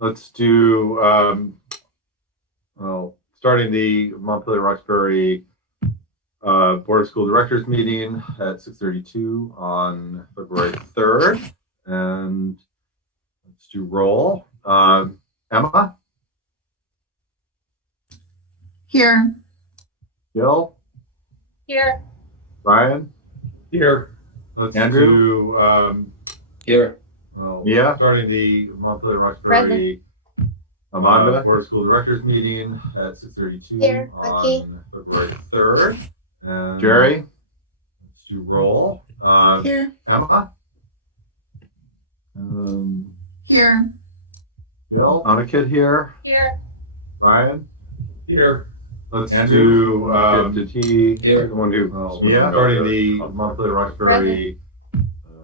let's do, well, starting the Montpelier-Roxbury Board of School Directors meeting at 6:32 on February 3rd. And let's do roll. Emma? Here. Gil? Here. Ryan? Here. Let's Andrew? do Here. yeah, starting the Montpelier-Roxbury Amanda? Board of School Directors meeting at 6:32 Here. on February 3rd. And Jerry? Let's do roll. Here. Emma? Here. Gil? Anakit here. Here. Ryan? Here. Let's Andrew? do T. Here. The one who, yeah, starting the Montpelier-Roxbury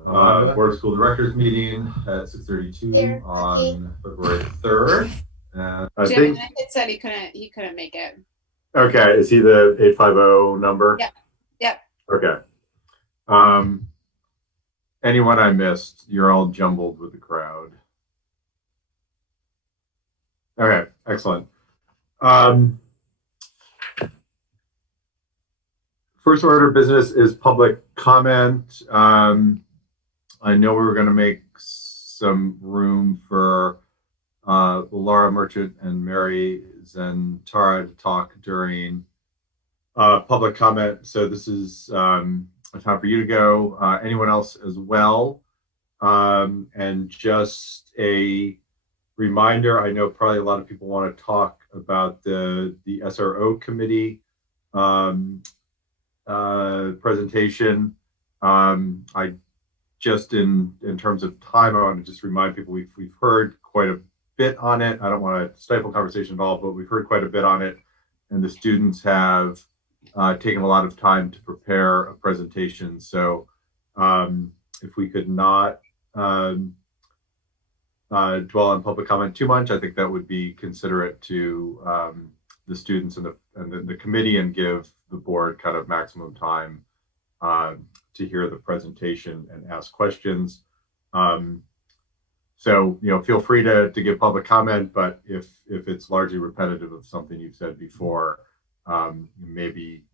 Board of School Directors meeting at 6:32 Here. on February 3rd. And I Jim think, it said he couldn't make it. okay, is he the 850 number? Yep. Yep. Okay. Anyone I missed, you're all jumbled with the crowd. Okay, excellent. First order of business is public comment. I know we were going to make some room for Laura Merchant and Mary Zentara to talk during public comment. So this is a time for you to go. Anyone else as well? And just a reminder, I know probably a lot of people want to talk about the SRO committee presentation. I just in terms of time, I want to just remind people we've heard quite a bit on it. I don't want to stifle conversation at all, but we've heard quite a bit on it, and the students have taken a lot of time to prepare a presentation. So if we could not dwell on public comment too much, I think that would be considerate to the students and the committee, and give the board kind of maximum time to hear the presentation and ask questions. So, feel free to give public comment, but if it's largely repetitive of something you've said before, maybe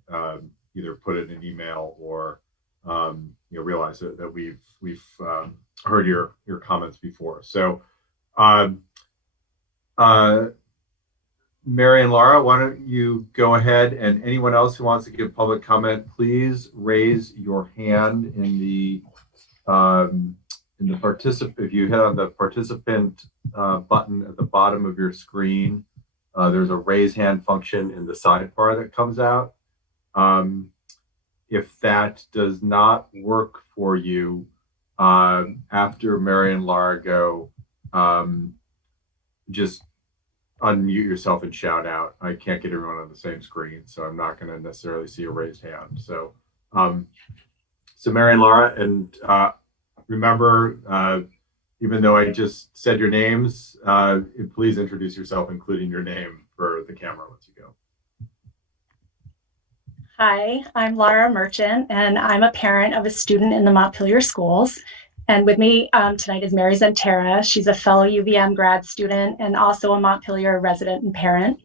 either put it in an email or realize that we've heard your comments before. So Mary and Laura, why don't you go ahead, and anyone else who wants to give public comment, please raise your hand in the participant. If you hit on the participant button at the bottom of your screen, there's a raise hand function in the sidebar that comes out. If that does not work for you, after Mary and Laura go, just unmute yourself and shout out. I can't get everyone on the same screen, so I'm not going to necessarily see a raised hand. So, so Mary and Laura, and remember, even though I just said your names, please introduce yourself, including your name, for the camera once you go. Hi, I'm Laura Merchant, and I'm a parent of a student in the Montpelier schools. And with me tonight is Mary Zentara. She's a fellow UVM grad student and also a Montpelier resident and parent.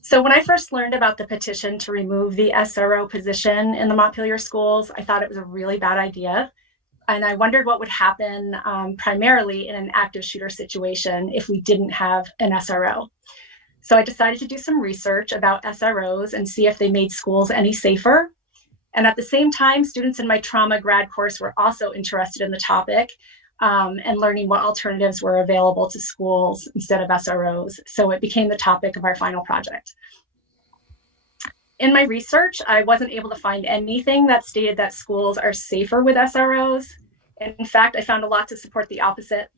So when I first learned about the petition to remove the SRO position in the Montpelier schools, I thought it was a really bad idea. And I wondered what would happen primarily in an active shooter situation if we didn't have an SRO. So I decided to do some research about SROs and see if they made schools any safer. And at the same time, students in my trauma grad course were also interested in the topic and learning what alternatives were available to schools instead of SROs. So it became the topic of our final project. In my research, I wasn't able to find anything that stated that schools are safer with SROs. And in fact, I found a lot to support the opposite.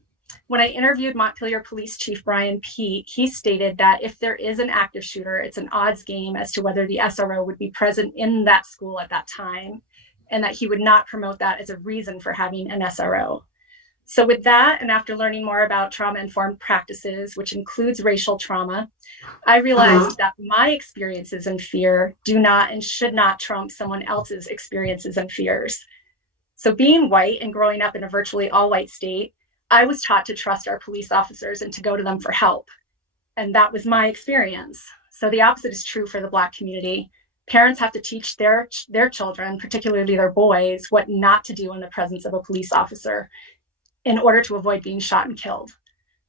When I interviewed Montpelier Police Chief Brian Peake, he stated that if there is an active shooter, it's an odds game as to whether the SRO would be present in that school at that time, and that he would not promote that as a reason for having an SRO. So with that, and after learning more about trauma-informed practices, which includes racial trauma, I realized that my experiences and fear do not and should not trump someone else's experiences and fears. So being white and growing up in a virtually all-white state, I was taught to trust our police officers and to go to them for help. And that was my experience. So the opposite is true for the Black community. Parents have to teach their children, particularly their boys, what not to do in the presence of a police officer in order to avoid being shot and killed.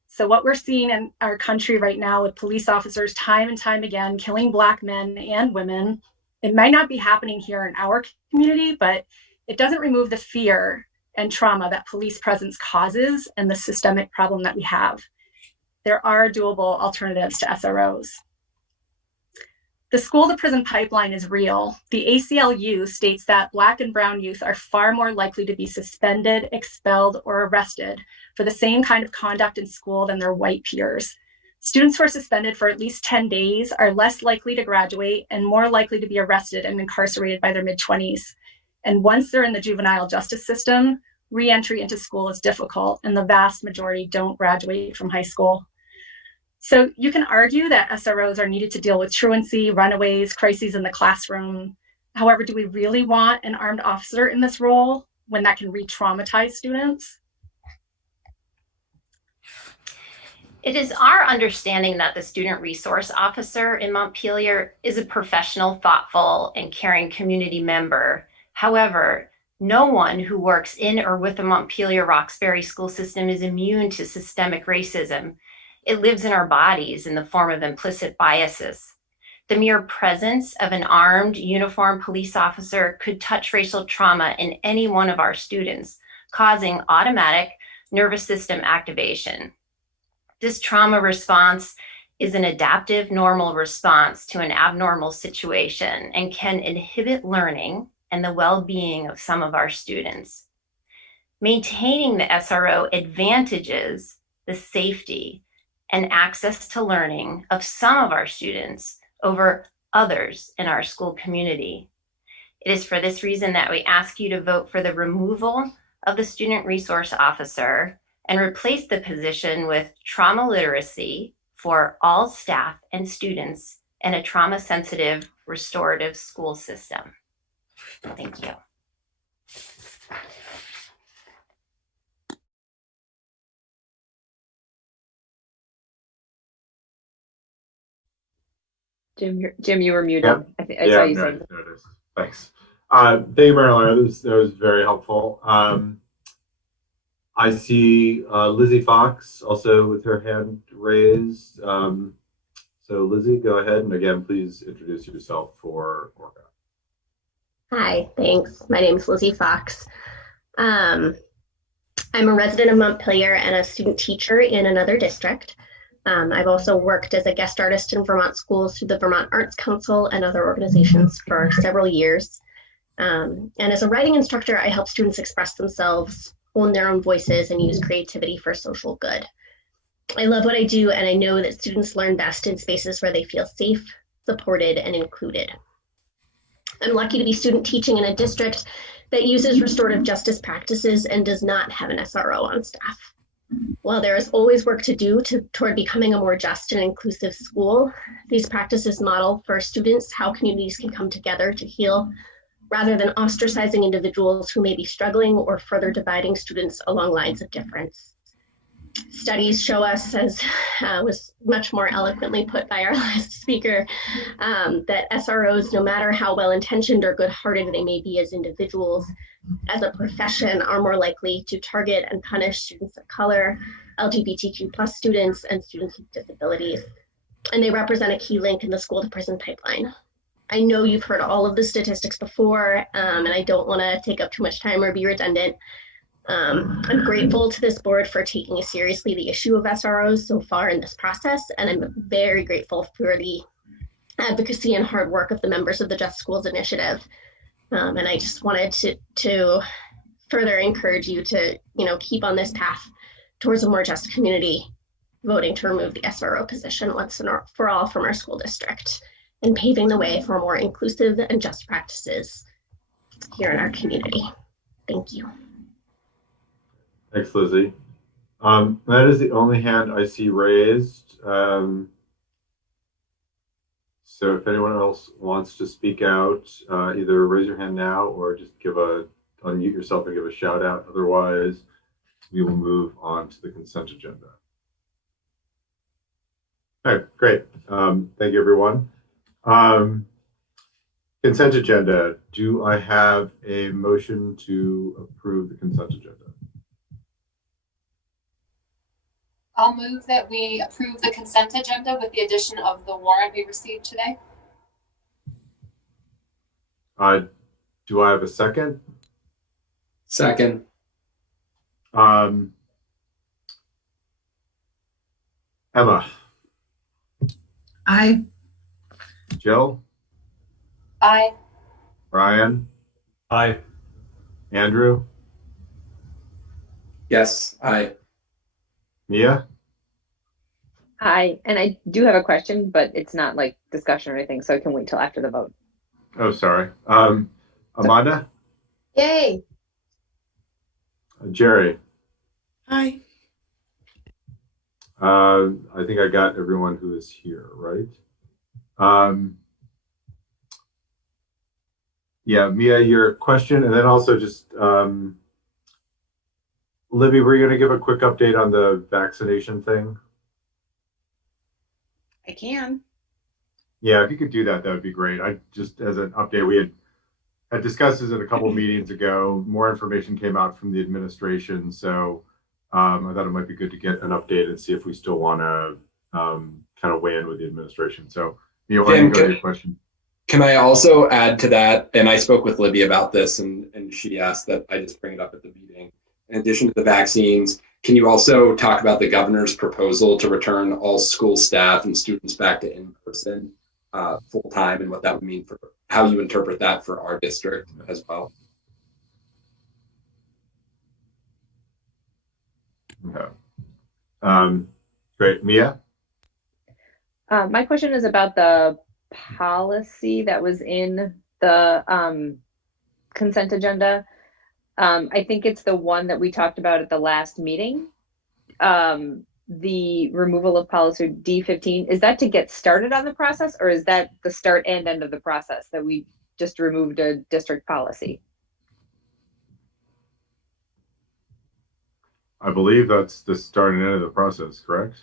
So what we're seeing in our country right now with police officers time and time again killing Black men and women, it might not be happening here in our community, but it doesn't remove the fear and trauma that police presence causes and the systemic problem that we have. There are doable alternatives to SROs. The school to prison pipeline is real. The ACLU states that Black and brown youth are far more likely to be suspended, expelled, or arrested for the same kind of conduct in school than their white peers. Students who are suspended for at least 10 days are less likely to graduate and more likely to be arrested and incarcerated by their mid-20s. And once they're in the juvenile justice system, re-entry into school is difficult, and the vast majority don't graduate from high school. So you can argue that SROs are needed to deal with truancy, runaways, crises in the classroom. However, do we really want an armed officer in this role when that can re-traumatize students? It is our understanding that the student resource officer in Montpelier is a professional, thoughtful, and caring community member. However, no one who works in or with the Montpelier-Roxbury school system is immune to systemic racism. It lives in our bodies in the form of implicit biases. The mere presence of an armed, uniformed police officer could touch racial trauma in any one of our students, causing automatic nervous system activation. This trauma response is an adaptive, normal response to an abnormal situation and can inhibit learning and the well-being of some of our students. Maintaining the SRO advantages the safety and access to learning of some of our students over others in our school community. It is for this reason that we ask you to vote for the removal of the student resource officer and replace the position with trauma literacy for all staff and students in a trauma-sensitive restorative school system. Thank you. Jim, you were muted. Yep. I saw you say. Noticed. Thanks. Thank you, Marilyn. That was very helpful. I see Lizzie Fox also with her hand raised. So Lizzie, go ahead. And again, please introduce yourself for Orca. Hi, thanks. My name is Lizzie Fox. I'm a resident of Montpelier and a student teacher in another district. I've also worked as a guest artist in Vermont schools through the Vermont Arts Council and other organizations for several years. And as a writing instructor, I help students express themselves, own their own voices, and use creativity for social good. I love what I do, and I know that students learn best in spaces where they feel safe, supported, and included. I'm lucky to be student teaching in a district that uses restorative justice practices and does not have an SRO on staff. While there is always work to do toward becoming a more just and inclusive school, these practices model for students how communities can come together to heal, rather than ostracizing individuals who may be struggling or further dividing students along lines of difference. Studies show us, as was much more eloquently put by our last speaker, that SROs, no matter how well-intentioned or good-hearted they may be as individuals, as a profession, are more likely to target and punish students of color, LGBTQ+ students, and students with disabilities. And they represent a key link in the school to prison pipeline. I know you've heard all of the statistics before, and I don't want to take up too much time or be redundant. I'm grateful to this board for taking seriously the issue of SROs so far in this process, and I'm very grateful for the advocacy and hard work of the members of the Just Schools Initiative. And I just wanted to further encourage you to, keep on this path towards a more just community, voting to remove the SRO position once and for all from our school district, and paving the way for more inclusive and just practices here in our community. Thank you. Thanks, Lizzie. That is the only hand I see raised. So if anyone else wants to speak out, either raise your hand now or just unmute yourself and give a shout out. Otherwise, we will move on to the consent agenda. Okay, great. Thank you, everyone. Consent agenda. Do I have a motion to approve the consent agenda? I'll move that we approve the consent agenda with the addition of the warrant we received today. Do I have a second? Second. Emma, Aye. Jill, Aye. Brian, Aye. Andrew, Yes. Aye. Mia? Hi, and I do have a question, but it's not like discussion or anything, so I can wait till after the vote. Oh, sorry. Amanda? Yay. Jerry? Aye. I think I got everyone who is here, right? Yeah, Mia, your question, and then also just Libby, were you going to give a quick update on the vaccination thing? I can. Yeah, if you could do that, that would be great. I just, as an update, we had discussed this in a couple of meetings ago. More information came out from the administration, so I thought it might be good to get an update and see if we still want to kind of weigh in with the administration. So, Mia, why don't you go to your question? Can I also add to that? And I spoke with Libby about this, and she asked that I just bring it up at the meeting. In addition to the vaccines, can you also talk about the governor's proposal to return all school staff and students back to in-person full time, and what that would mean for how you interpret that for our district as well? Okay. Great. Mia? My question is about the policy that was in the consent agenda. I think it's the one that we talked about at the last meeting. The removal of policy D15, is that to get started on the process, or is that the start and end of the process that we just removed a district policy? I believe that's the start and end of the process, correct?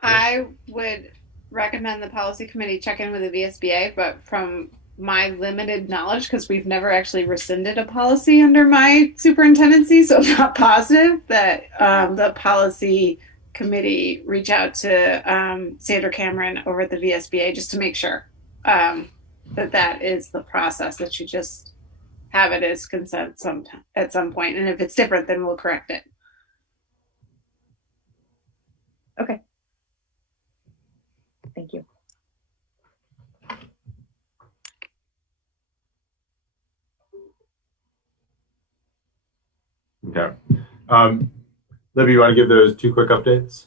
I would recommend the policy committee check in with the VSBA, but from my limited knowledge, because we've never actually rescinded a policy under my superintendency, so I'm not positive that the policy committee reach out to Sandra Cameron over at the VSBA just to make sure that that is the process, that you just have it as consent at some point. And if it's different, then we'll correct it. Okay. Thank you. Okay. Libby, you want to give those two quick updates?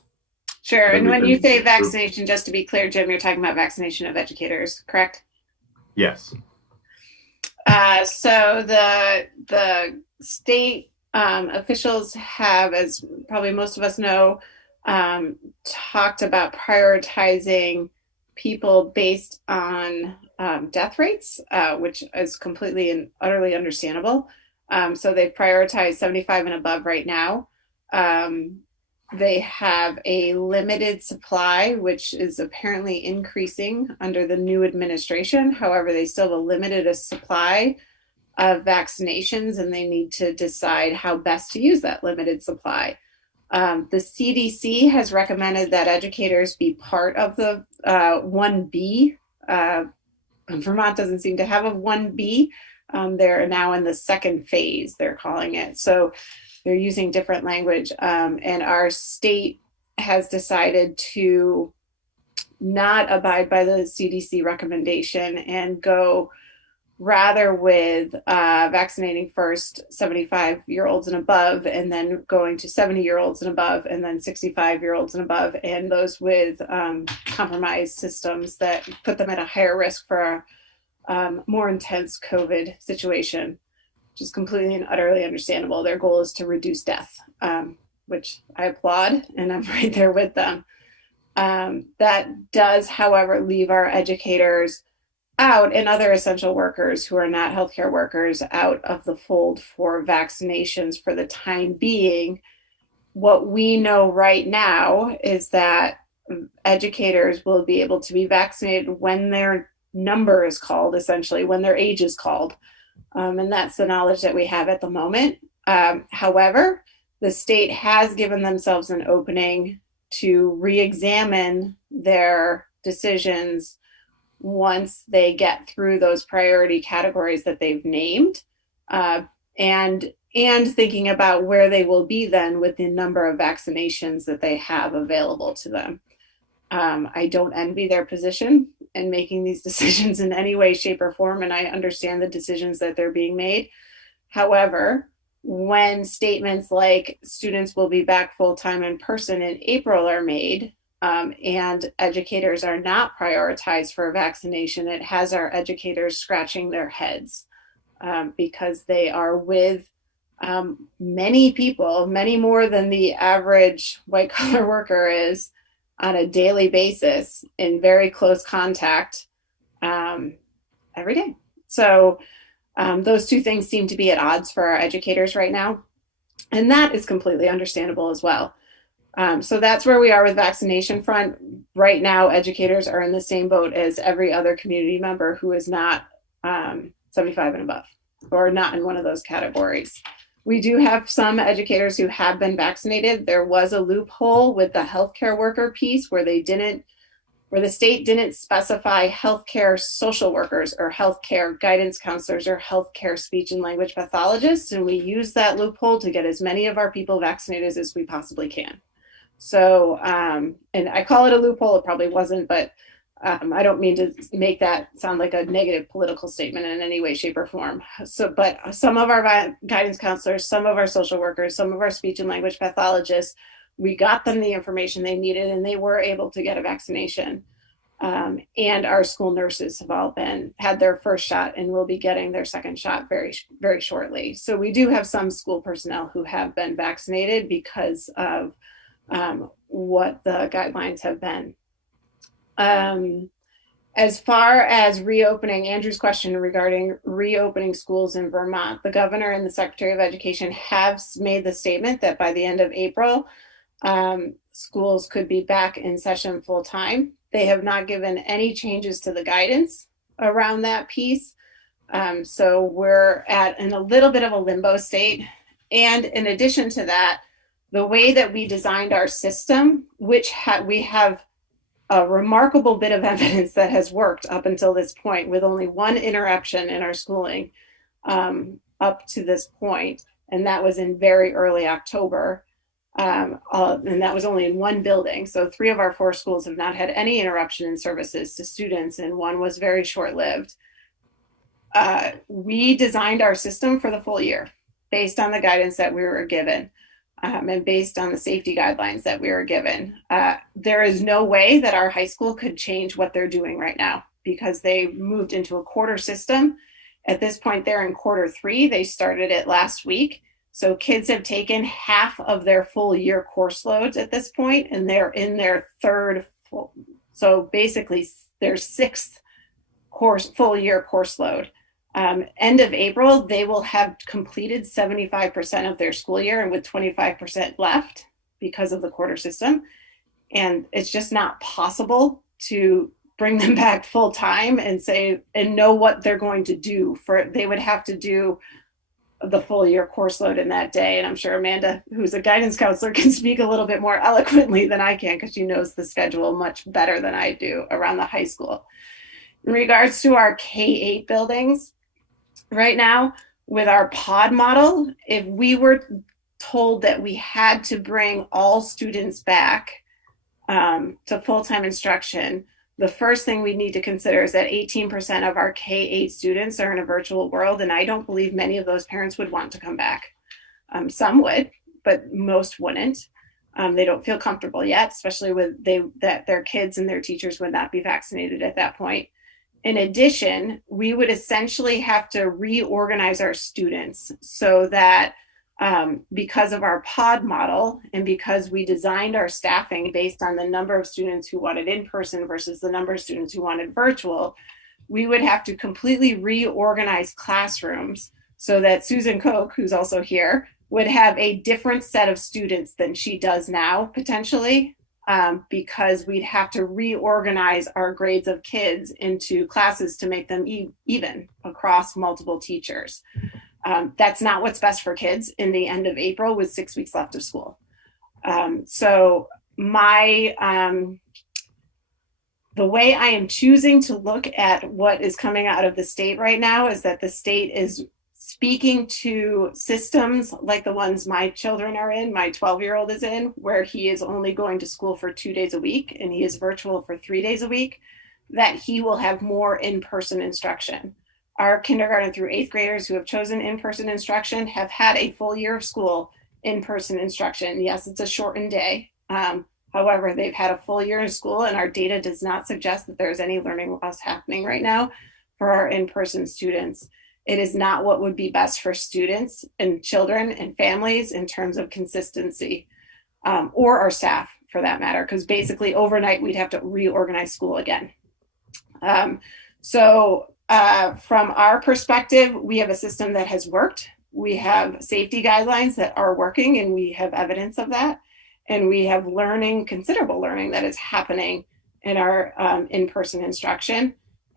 Sure. And when you say approve. vaccination, just to be clear, Jim, you're talking about vaccination of educators, correct? Yes. So the state officials have, as probably most of us know, talked about prioritizing people based on death rates, which is completely and utterly understandable. So they've prioritized 75 and above right now. They have a limited supply, which is apparently increasing under the new administration. However, they still have a limited supply of vaccinations, and they need to decide how best to use that limited supply. The CDC has recommended that educators be part of the 1B. Vermont doesn't seem to have a 1B. They're now in the second phase, they're calling it. So they're using different language. And our state has decided to not abide by the CDC recommendation and go rather with vaccinating first 75-year-olds and above, and then going to 70-year-olds and above, and then 65-year-olds and above, and those with compromised systems that put them at a higher risk for a more intense COVID situation, which is completely and utterly understandable. Their goal is to reduce death, which I applaud, and I'm right there with them. That does, however, leave our educators out, and other essential workers who are not healthcare workers out of the fold for vaccinations for the time being. What we know right now is that educators will be able to be vaccinated when their number is called, essentially, when their age is called. And that's the knowledge that we have at the moment. However, the state has given themselves an opening to re-examine their decisions once they get through those priority categories that they've named, and thinking about where they will be then with the number of vaccinations that they have available to them. I don't envy their position in making these decisions in any way, shape, or form, and I understand the decisions that they're being made. However, when statements like students will be back full-time in person in April are made, and educators are not prioritized for vaccination, it has our educators scratching their heads, because they are with many people, many more than the average white-collar worker is, on a daily basis in very close contact every day. So those two things seem to be at odds for our educators right now. And that is completely understandable as well. So that's where we are with vaccination front. Right now, educators are in the same boat as every other community member who is not 75 and above, or not in one of those categories. We do have some educators who have been vaccinated. There was a loophole with the healthcare worker piece where the state didn't specify healthcare social workers or healthcare guidance counselors or healthcare speech and language pathologists. And we used that loophole to get as many of our people vaccinated as we possibly can. So, and I call it a loophole, it probably wasn't, but I don't mean to make that sound like a negative political statement in any way, shape, or form. So, but some of our guidance counselors, some of our social workers, some of our speech and language pathologists, we got them the information they needed and they were able to get a vaccination. And our school nurses have all had their first shot and will be getting their second shot very, very shortly. So we do have some school personnel who have been vaccinated because of what the guidelines have been. As far as reopening, Andrew's question regarding reopening schools in Vermont, the governor and the Secretary of Education have made the statement that by the end of April, schools could be back in session full time. They have not given any changes to the guidance around that piece. So we're in a little bit of a limbo state. And in addition to that, the way that we designed our system, which we have a remarkable bit of evidence that has worked up until this point with only one interruption in our schooling up to this point. And that was in very early October. And that was only in one building. So 3 of our 4 schools have not had any interruption in services to students, and one was very short-lived. We designed our system for the full year based on the guidance that we were given. And based on the safety guidelines that we were given. There is no way that our high school could change what they're doing right now because they moved into a quarter system. At this point, they're in quarter 3. They started it last week. So kids have taken half of their full year course loads at this point, and they're in their third full. So basically their 6th full year course load. End of April, they will have completed 75% of their school year and with 25% left because of the quarter system. And it's just not possible to bring them back full time and know what they're going to do. They would have to do the full year course load in that day. And I'm sure Amanda, who's a guidance counselor, can speak a little bit more eloquently than I can because she knows the schedule much better than I do around the high school. In regards to our K-8 buildings, right now, with our pod model, if we were told that we had to bring all students back to full-time instruction, the first thing we need to consider is that 18% of our K-8 students are in a virtual world, and I don't believe many of those parents would want to come back. Some would, but most wouldn't. They don't feel comfortable yet, especially that their kids and their teachers would not be vaccinated at that point. In addition, we would essentially have to reorganize our students so that because of our pod model and because we designed our staffing based on the number of students who wanted in person versus the number of students who wanted virtual, we would have to completely reorganize classrooms so that Susan Koch, who's also here, would have a different set of students than she does now, potentially, because we'd have to reorganize our grades of kids into classes to make them even across multiple teachers. That's not what's best for kids in the end of April with 6 weeks left of school. So the way I am choosing to look at what is coming out of the state right now is that the state is speaking to systems like the ones my children are in, my 12-year-old is in, where he is only going to school for 2 days a week and he is virtual for 3 days a week, that he will have more in-person instruction. Our kindergarten through 8th graders who have chosen in-person instruction have had a full year of school in-person instruction. Yes, it's a shortened day. However, they've had a full year of school and our data does not suggest that there's any learning loss happening right now for our in-person students. It is not what would be best for students and children and families in terms of consistency, or our staff for that matter, because basically overnight we'd have to reorganize school again. From our perspective, we have a system that has worked. We have safety guidelines that are working and we have evidence of that. And we have considerable learning that is happening in our in-person instruction.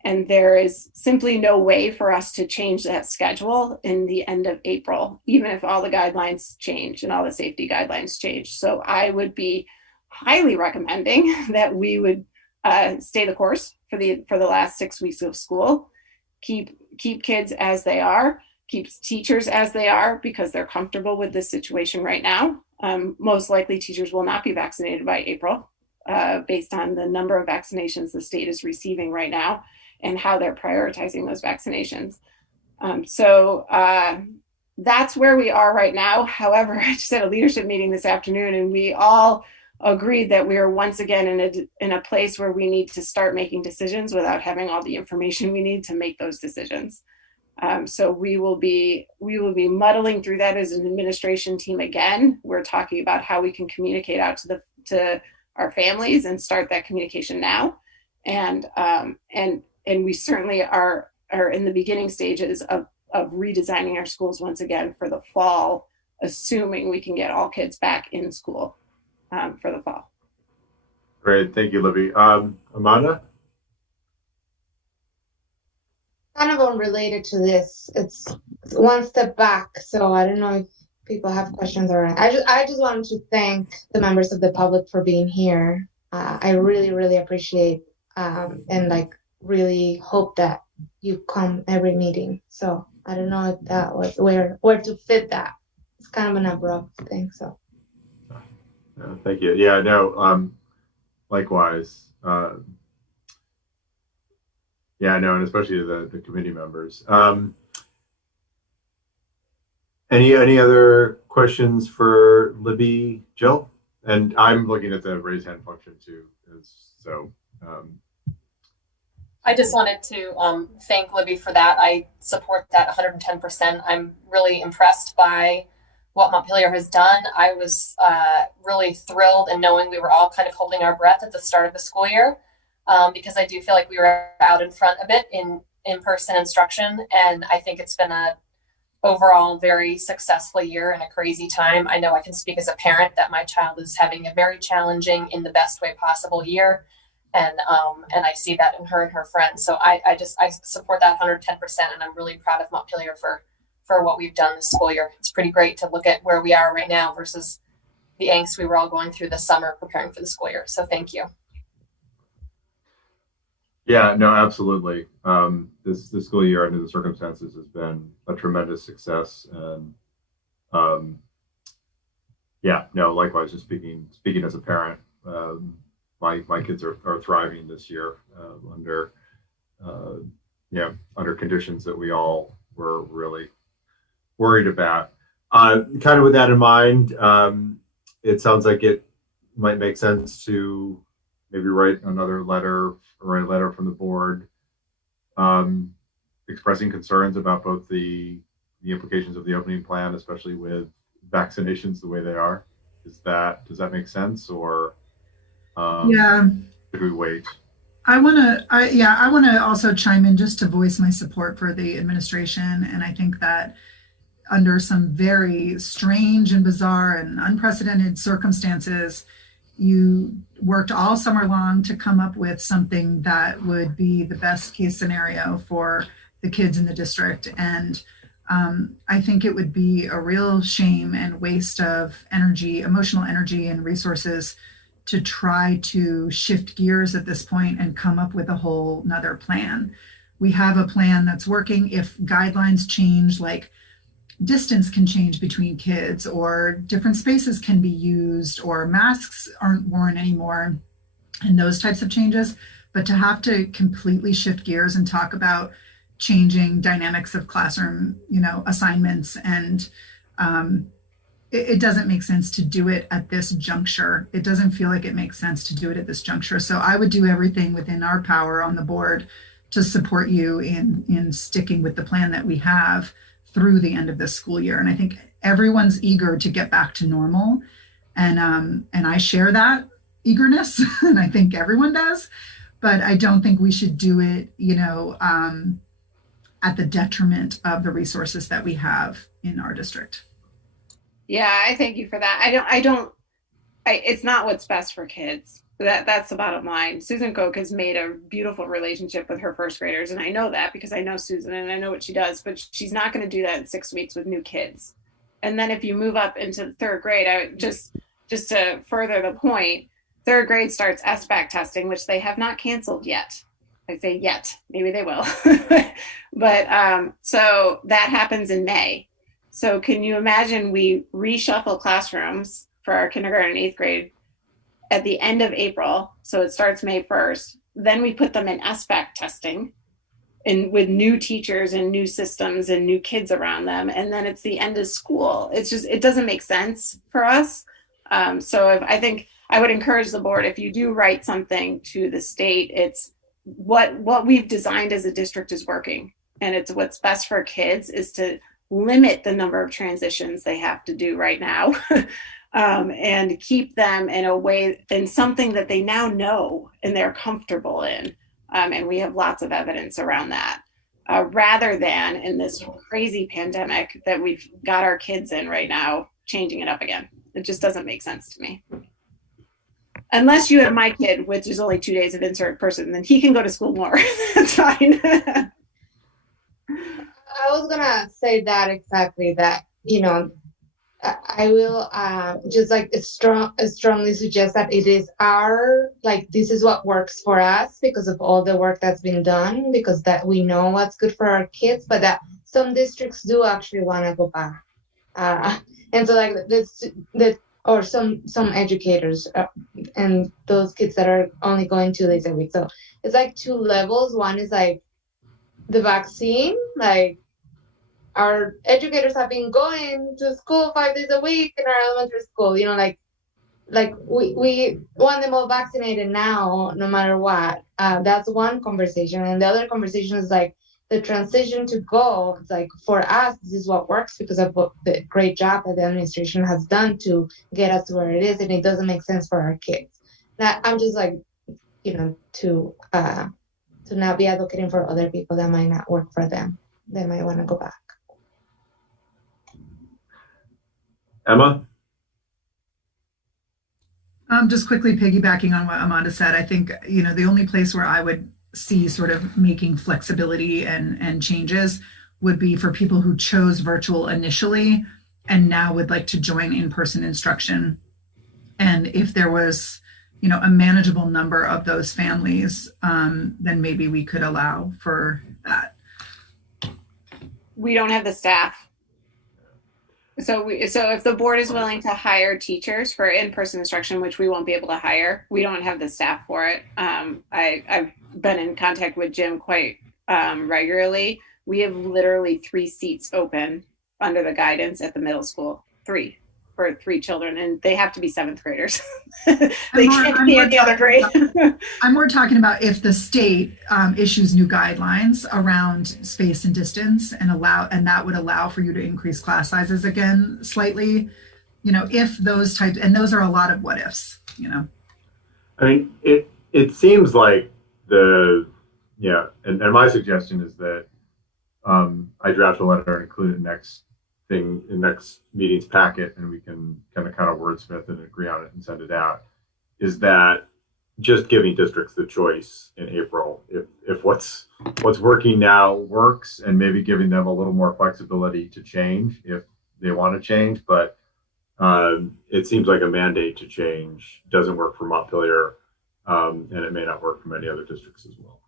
And there is simply no way for us to change that schedule in the end of April, even if all the guidelines change and all the safety guidelines change. So I would be highly recommending that we would stay the course for the last 6 weeks of school, keep kids as they are, keep teachers as they are because they're comfortable with this situation right now. Most likely teachers will not be vaccinated by April based on the number of vaccinations the state is receiving right now and how they're prioritizing those vaccinations. That's where we are right now. However, I just had a leadership meeting this afternoon and we all agreed that we are once again in a place where we need to start making decisions without having all the information we need to make those decisions. So we will be muddling through that as an administration team again. We're talking about how we can communicate out to our families and start that communication now. And we certainly are in the beginning stages of redesigning our schools once again for the fall, assuming we can get all kids back in school for the fall. Great, thank you, Libby. Amanda? Kind of unrelated to this. It's one step back, so I don't know if people have questions or I just wanted to thank the members of the public for being here. I really appreciate and really hope that you come every meeting. So I don't know if that was where to fit that. It's kind of an abrupt thing. So Thank you. Yeah, no, likewise. Yeah, no, and especially the committee members. Any other questions for Libby, Jill? And I'm looking at the raise hand function too. I just wanted to thank Libby for that. I support that 110%. I'm really impressed by what Montpelier has done. I was really thrilled in knowing we were all kind of holding our breath at the start of the school year because I do feel like we were out in front a bit in in-person instruction. And I think it's been a overall very successful year and a crazy time. I know I can speak as a parent that my child is having a very challenging in the best way possible year. And I see that in her and her friends. So I support that 110%. And I'm really proud of Montpelier for what we've done this school year. It's pretty great to look at where we are right now versus the angst we were all going through this summer preparing for the school year. So thank you. Yeah, no, absolutely. This school year under the circumstances has been a tremendous success. And yeah, no, likewise, just speaking as a parent, my kids are thriving this year under conditions that we all were really worried about. Kind of with that in mind, it sounds like it might make sense to maybe write another letter or write a letter from the board expressing concerns about both the implications of the opening plan, especially with vaccinations the way they are. Does that make sense, or Yeah. should we wait? I want to also chime in just to voice my support for the administration. And I think that under some very strange and bizarre and unprecedented circumstances, you worked all summer long to come up with something that would be the best case scenario for the kids in the district. And I think it would be a real shame and waste of energy, emotional energy and resources to try to shift gears at this point and come up with a whole nother plan. We have a plan that's working. If guidelines change, like distance can change between kids, or different spaces can be used, or masks aren't worn anymore, and those types of changes. But to have to completely shift gears and talk about changing dynamics of classroom, assignments, and it doesn't make sense to do it at this juncture. It doesn't feel like it makes sense to do it at this juncture. So I would do everything within our power on the board to support you in sticking with the plan that we have through the end of this school year. And I think everyone's eager to get back to normal. And I share that eagerness, and I think everyone does. But I don't think we should do it, at the detriment of the resources that we have in our district. Yeah, I thank you for that. It's not what's best for kids. That's the bottom line. Susan Koch has made a beautiful relationship with her first graders. And I know that because I know Susan and I know what she does, but she's not going to do that in 6 weeks with new kids. And then if you move up into the third grade, just to further the point, third grade starts SBAC testing, which they have not canceled yet. I say yet, maybe they will. But so that happens in May. So can you imagine we reshuffle classrooms for our kindergarten and 8th grade at the end of April? So it starts May 1st. Then we put them in SBAC testing and with new teachers and new systems and new kids around them. And then it's the end of school. It doesn't make sense for us. So I think I would encourage the board, if you do write something to the state, it's what we've designed as a district is working. And it's what's best for kids is to limit the number of transitions they have to do right now and keep them in something that they now know and they're comfortable in. And we have lots of evidence around that, rather than in this crazy pandemic that we've got our kids in right now, changing it up again. It just doesn't make sense to me. Unless you have my kid, which is only 2 days of insert person, then he can go to school more. That's fine. I was gonna say that exactly, that I will just strongly suggest that it is this is what works for us because of all the work that's been done, because that we know what's good for our kids, but that some districts do actually want to go back, and so or some educators and those kids that are only going 2 days a week. So it's like two levels. One is like the vaccine, like our educators have been going to school 5 days a week in our elementary school, we want them all vaccinated now, no matter what. That's one conversation. And the other conversation is like the transition to go. It's like, for us, this is what works because of the great job that the administration has done to get us to where it is. And it doesn't make sense for our kids. Now, I'm just to not be advocating for other people that might not work for them. They might want to go back. Emma? Just quickly piggybacking on what Amanda said, I think, the only place where I would see sort of making flexibility and changes would be for people who chose virtual initially and now would like to join in-person instruction. And if there was, a manageable number of those families, then maybe we could allow for that. We don't have the staff. So if the board is willing to hire teachers for in-person instruction, which we won't be able to hire, we don't have the staff for it. I've been in contact with Jim quite regularly. We have literally 3 seats open under the guidance at the middle school, 3 for 3 children, and they have to be 7th graders. They can't be any other grade. I'm more talking about if the state issues new guidelines around space and distance and that would allow for you to increase class sizes again slightly, if those types, and those are a lot of what ifs, I mean, it seems like and my suggestion is that I draft a letter and include it in next meeting's packet, and we can kind of wordsmith and agree on it and send it out. Is that just giving districts the choice in April if what's working now works, and maybe giving them a little more flexibility to change if they want to change. But it seems like a mandate to change doesn't work for Montpelier, and it may not work for many other districts as well.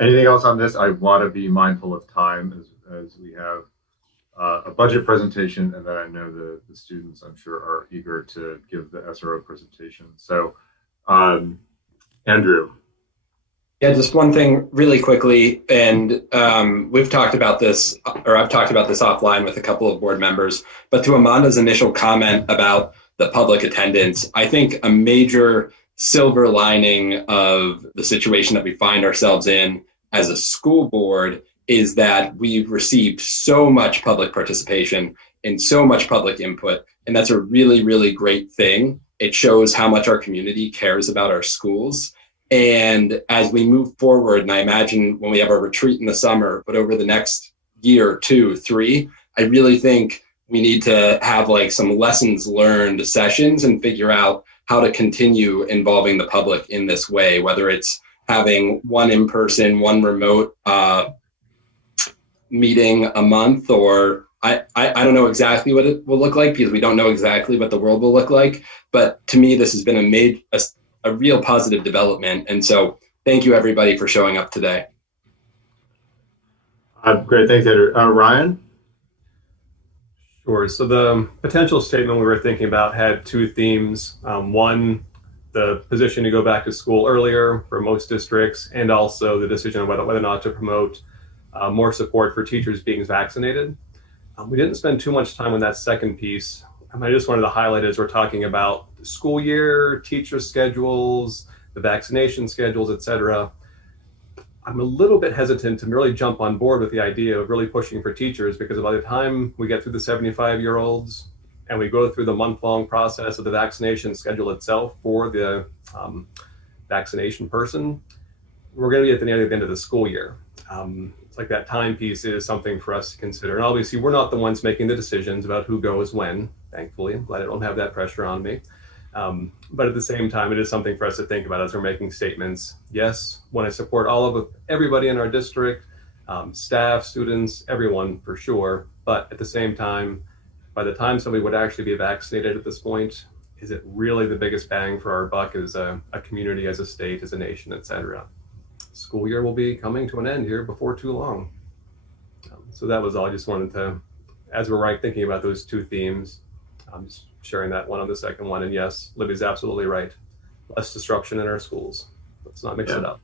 Anything else on this? I want to be mindful of time as we have a budget presentation, and then I know the students, I'm sure, are eager to give the SRO presentation. So, Andrew. Yeah, just one thing really quickly, and we've talked about this, or I've talked about this offline with a couple of board members, but to Amanda's initial comment about the public attendance, I think a major silver lining of the situation that we find ourselves in as a school board is that we've received so much public participation and so much public input, and that's a really, really great thing. It shows how much our community cares about our schools. And as we move forward, and I imagine when we have our retreat in the summer, but over the next year, 2, 3, I really think we need to have like some lessons learned sessions and figure out how to continue involving the public in this way, whether it's having one in-person, one remote meeting a month, or I don't know exactly what it will look like because we don't know exactly what the world will look like. But to me, this has been a real positive development. And so thank you everybody for showing up today. Great, thanks, Andrew. Ryan? Sure. So the potential statement we were thinking about had 2 themes. One, the position to go back to school earlier for most districts, and also the decision on whether or not to promote more support for teachers being vaccinated. We didn't spend too much time on that second piece. I just wanted to highlight as we're talking about the school year, teacher schedules, the vaccination schedules, et cetera. I'm a little bit hesitant to really jump on board with the idea of really pushing for teachers, because by the time we get through the 75-year-olds and we go through the month-long process of the vaccination schedule itself for the vaccination person, we're going to be at the end of the school year. It's like that time piece is something for us to consider. And obviously, we're not the ones making the decisions about who goes when, thankfully. I'm glad I don't have that pressure on me. But at the same time, it is something for us to think about as we're making statements. Yes, want to support everybody in our district, staff, students, everyone for sure. But at the same time, by the time somebody would actually be vaccinated at this point, is it really the biggest bang for our buck as a community, as a state, as a nation, et cetera? School year will be coming to an end here before too long. So that was all. I just wanted to, as we're thinking about those 2 themes, I'm just sharing that one on the second one. And yes, Libby's absolutely right. Less disruption in our schools. Let's not mix it up.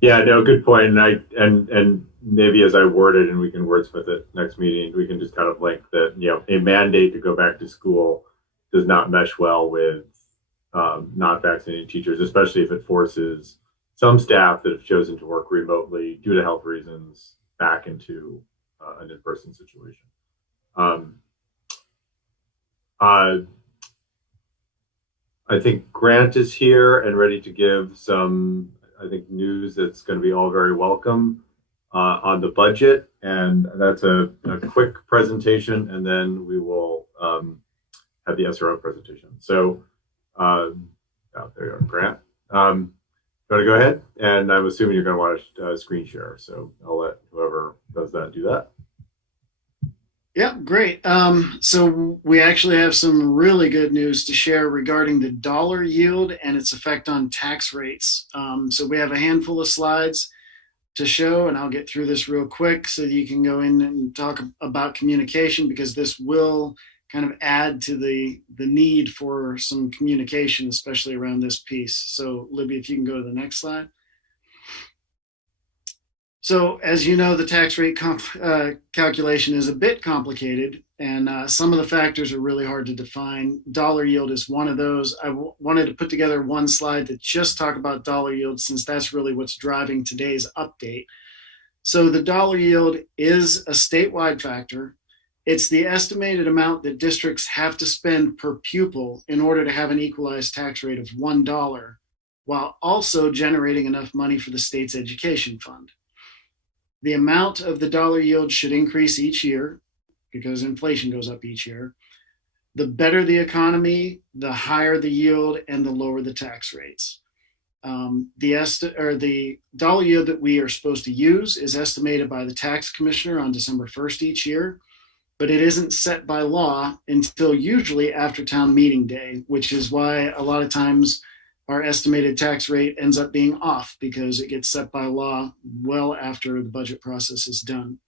Yeah, no, good point. And maybe as I word it, and we can wordsmith it next meeting, we can just kind of link that, a mandate to go back to school does not mesh well with not vaccinated teachers, especially if it forces some staff that have chosen to work remotely due to health reasons back into an in-person situation. I think Grant is here and ready to give some, news that's going to be all very welcome on the budget. And that's a quick presentation, and then we will have the SRO presentation. So there you are, Grant. Want to go ahead? And I'm assuming you're going to want to screen share. So I'll let whoever does that do that. Yeah, great. So we actually have some really good news to share regarding the dollar yield and its effect on tax rates. So we have a handful of slides to show, and I'll get through this real quick so that you can go in and talk about communication, because this will kind of add to the need for some communication, especially around this piece. So Libby, if you can go to the next slide. So as you know, the tax rate calculation is a bit complicated, and some of the factors are really hard to define. Dollar yield is one of those. I wanted to put together one slide that just talk about dollar yield, since that's really what's driving today's update. So the dollar yield is a statewide factor. It's the estimated amount that districts have to spend per pupil in order to have an equalized tax rate of $1, while also generating enough money for the state's education fund. The amount of the dollar yield should increase each year because inflation goes up each year. The better the economy, the higher the yield and the lower the tax rates. The dollar yield that we are supposed to use is estimated by the tax commissioner on December 1st each year, but it isn't set by law until usually after town meeting day, which is why a lot of times our estimated tax rate ends up being off because it gets set by law well after the budget process is done.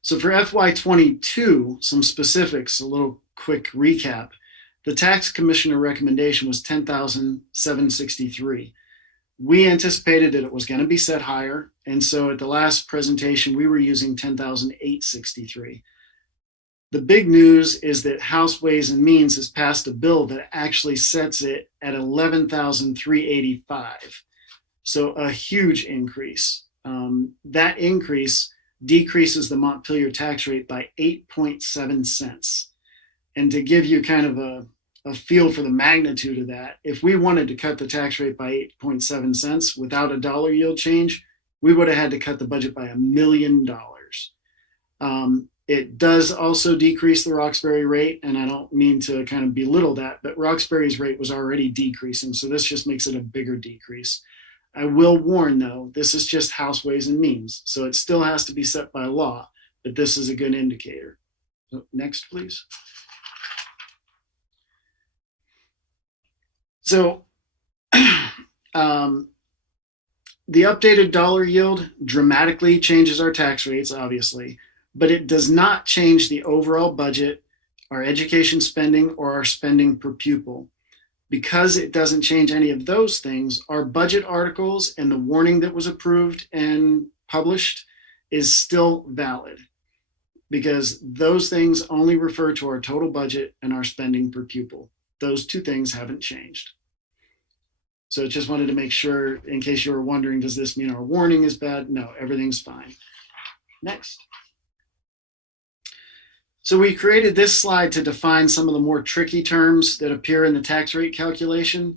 So for FY22, some specifics, a little quick recap. The tax commissioner recommendation was $10,763. We anticipated that it was going to be set higher, and so at the last presentation, we were using $10,863. The big news is that House Ways and Means has passed a bill that actually sets it at $11,385. So a huge increase. That increase decreases the Montpelier tax rate by 8.7 cents. And to give you kind of a feel for the magnitude of that, if we wanted to cut the tax rate by 8.7 cents without a dollar yield change, we would have had to cut the budget by $1 million. It does also decrease the Roxbury rate, and I don't mean to kind of belittle that, but Roxbury's rate was already decreasing, so this just makes it a bigger decrease. I will warn, though, this is just House Ways and Means, so it still has to be set by law, but this is a good indicator. So next, please. So the updated dollar yield dramatically changes our tax rates, obviously, but it does not change the overall budget, our education spending, or our spending per pupil. Because it doesn't change any of those things, our budget articles and the warning that was approved and published is still valid because those things only refer to our total budget and our spending per pupil. Those two things haven't changed. So just wanted to make sure, in case you were wondering, does this mean our warning is bad? No, everything's fine. Next. So we created this slide to define some of the more tricky terms that appear in the tax rate calculation.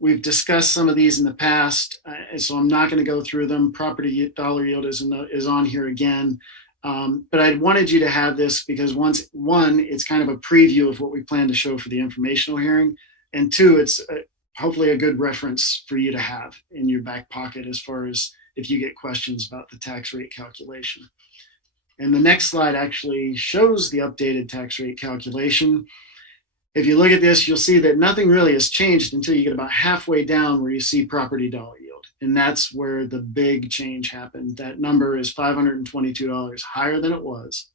We've discussed some of these in the past, so I'm not going to go through them. Property dollar yield is on here again. But I wanted you to have this because one, it's kind of a preview of what we plan to show for the informational hearing. And two, it's hopefully a good reference for you to have in your back pocket as far as if you get questions about the tax rate calculation. And the next slide actually shows the updated tax rate calculation. If you look at this, you'll see that nothing really has changed until you get about halfway down where you see property dollar yield. And that's where the big change happened. That number is $522 higher than it was.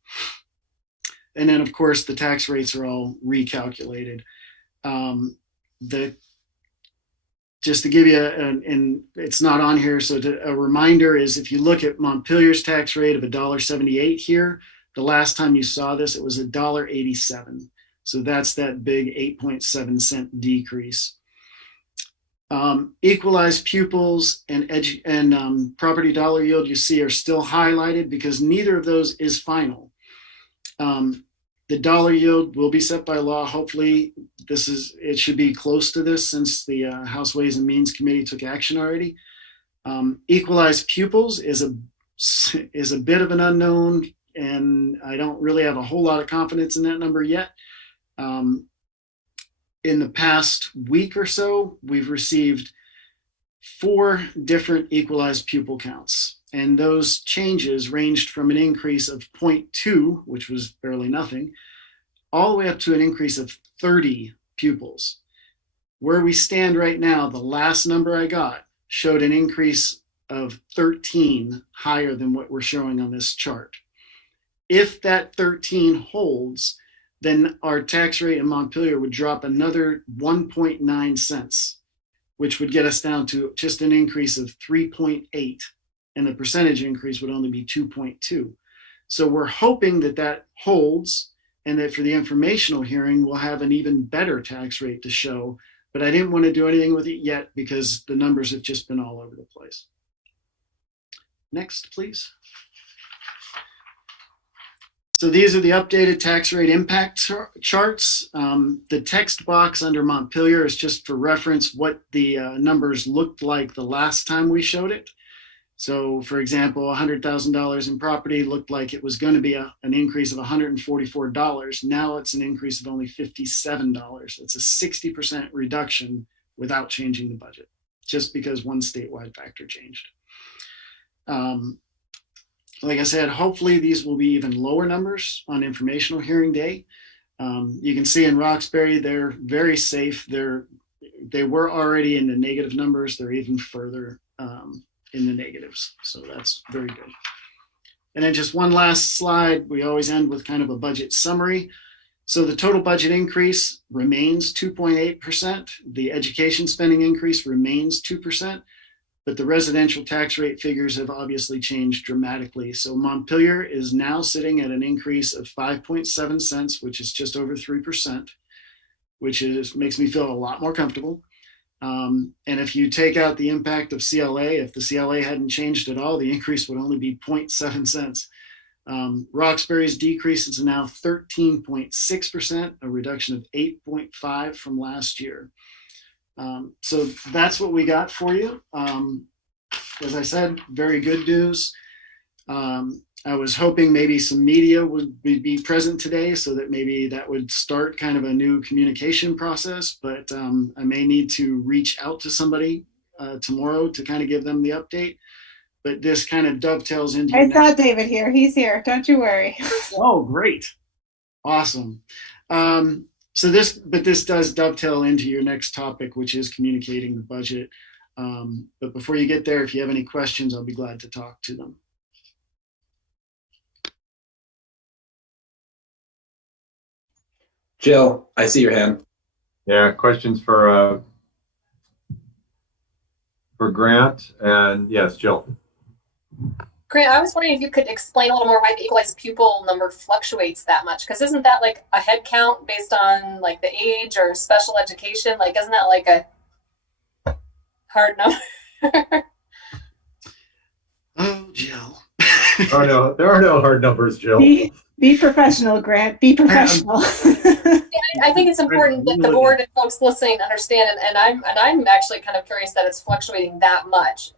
And then, of course, the tax rates are all recalculated. Just to give you, and it's not on here, so a reminder is if you look at Montpelier's tax rate of $1.78 here, the last time you saw this, it was $1.87. So that's that big 8.7 cent decrease. Equalized pupils and property dollar yield you see are still highlighted because neither of those is final. The dollar yield will be set by law. Hopefully it should be close to this since the House Ways and Means Committee took action already. Equalized pupils is a bit of an unknown, and I don't really have a whole lot of confidence in that number yet. In the past week or so, we've received 4 different equalized pupil counts. And those changes ranged from an increase of 0.2, which was barely nothing, all the way up to an increase of 30 pupils. Where we stand right now, the last number I got showed an increase of 13 higher than what we're showing on this chart. If that 13 holds, then our tax rate in Montpelier would drop another 1.9 cents, which would get us down to just an increase of 3.8. And the percentage increase would only be 2.2. So we're hoping that that holds and that for the informational hearing, we'll have an even better tax rate to show. But I didn't want to do anything with it yet because the numbers have just been all over the place. Next, please. So these are the updated tax rate impact charts. The text box under Montpelier is just for reference what the numbers looked like the last time we showed it. So for example, $100,000 in property looked like it was going to be an increase of $144. Now it's an increase of only $57. It's a 60% reduction without changing the budget, just because one statewide factor changed. Like I said, hopefully these will be even lower numbers on informational hearing day. You can see in Roxbury, they're very safe. They were already in the negative numbers. They're even further in the negatives. So that's very good. And then just one last slide. We always end with kind of a budget summary. So the total budget increase remains 2.8%. The education spending increase remains 2%. But the residential tax rate figures have obviously changed dramatically. So Montpelier is now sitting at an increase of 5.7 cents, which is just over 3%, which makes me feel a lot more comfortable. And if you take out the impact of CLA, if the CLA hadn't changed at all, the increase would only be 0.7 cents. Roxbury's decrease is now 13.6%, a reduction of 8.5 from last year. So that's what we got for you. As I said, very good news. I was hoping maybe some media would be present today so that maybe that would start kind of a new communication process, but I may need to reach out to somebody tomorrow to kind of give them the update. But this kind of dovetails into— I saw David here. He's here. Don't you worry. Oh, great. Awesome. So this does dovetail into your next topic, which is communicating the budget. But before you get there, if you have any questions, I'll be glad to talk to them. Jill, I see your hand. Yeah, questions for Grant, and yes, Jill. Grant, I was wondering if you could explain a little more why the equalized pupil number fluctuates that much, because isn't that like a head count based on like the age or special education? Like, isn't that like a hard number? Oh, Jill. Oh no, there are no hard numbers, Jill. Be professional, Grant. Be professional. I think it's important that the board and folks listening understand, and I'm actually kind of curious that it's fluctuating that much.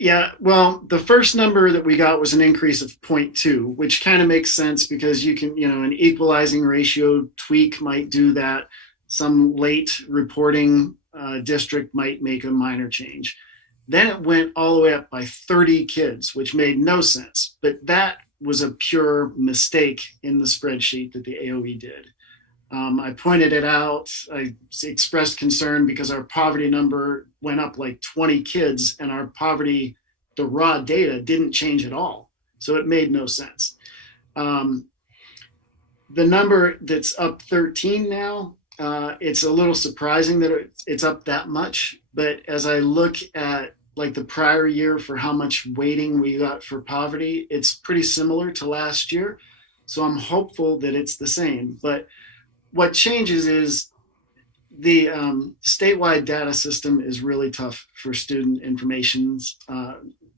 Yeah, well, the first number that we got was an increase of 0.2, which kind of makes sense because you can, an equalizing ratio tweak might do that. Some late reporting district might make a minor change. Then it went all the way up by 30 kids, which made no sense. But that was a pure mistake in the spreadsheet that the AOE did. I pointed it out. I expressed concern because our poverty number went up like 20 kids and our poverty, the raw data didn't change at all. So it made no sense. The number that's up 13 now, it's a little surprising that it's up that much. But as I look at like the prior year for how much weighting we got for poverty, it's pretty similar to last year. So I'm hopeful that it's the same. But what changes is the statewide data system is really tough for student informations.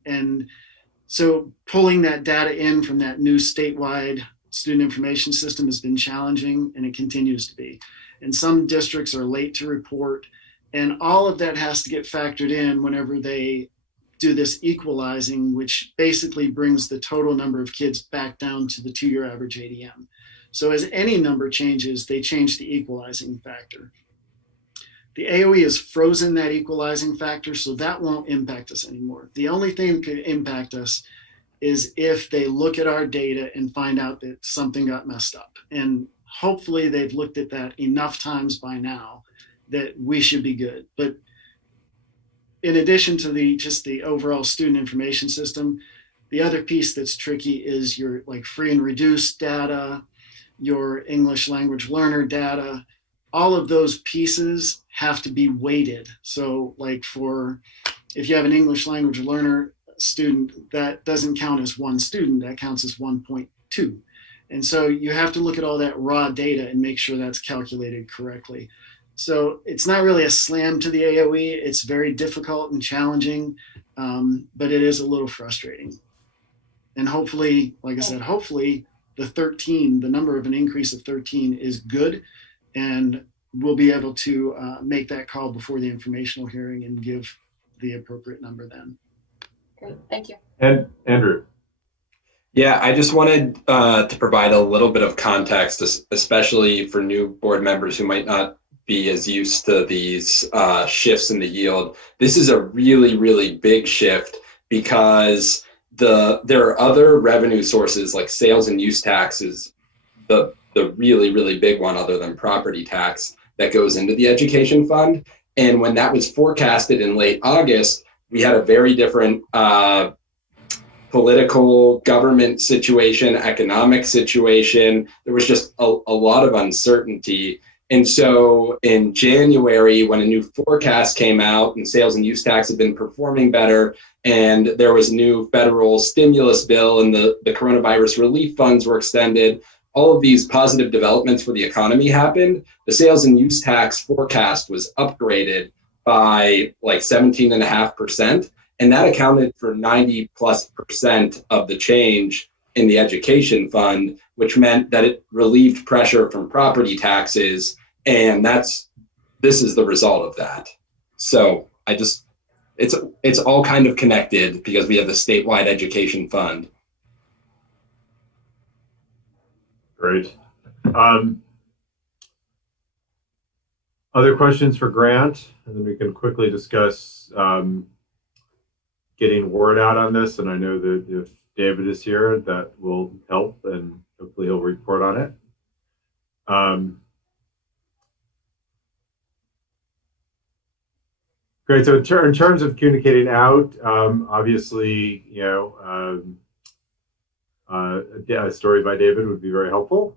And so pulling that data in from that new statewide student information system has been challenging, and it continues to be. And some districts are late to report, and all of that has to get factored in whenever they do this equalizing, which basically brings the total number of kids back down to the 2-year average ADM. So as any number changes, they change the equalizing factor. The AOE has frozen that equalizing factor, so that won't impact us anymore. The only thing that could impact us is if they look at our data and find out that something got messed up. And hopefully they've looked at that enough times by now that we should be good. But in addition to just the overall student information system, the other piece that's tricky is your like free and reduced data, your English language learner data. All of those pieces have to be weighted. So like if you have an English language learner student, that doesn't count as one student, that counts as 1.2. And so you have to look at all that raw data and make sure that's calculated correctly. So it's not really a slam to the AOE. It's very difficult and challenging, but it is a little frustrating. And hopefully, like I said, hopefully the 13, the number of an increase of 13 is good, and we'll be able to make that call before the informational hearing and give the appropriate number then. Great, thank you. And Andrew. Yeah, I just wanted to provide a little bit of context, especially for new board members who might not be as used to these shifts in the yield. This is a really, really big shift because there are other revenue sources like sales and use taxes, the really, really big one other than property tax that goes into the education fund. And when that was forecasted in late August, we had a very different political government situation, economic situation. There was just a lot of uncertainty. And so in January, when a new forecast came out and sales and use tax had been performing better, and there was a new federal stimulus bill and the coronavirus relief funds were extended, all of these positive developments for the economy happened. The sales and use tax forecast was upgraded by like 17.5%. And that accounted for 90+% of the change in the education fund, which meant that it relieved pressure from property taxes. And this is the result of that. So it's all kind of connected because we have the statewide education fund. Great. Other questions for Grant? And then we can quickly discuss getting word out on this, and I know that if David is here, that will help, and hopefully he'll report on it. Great. So in terms of communicating out, obviously, a story by David would be very helpful.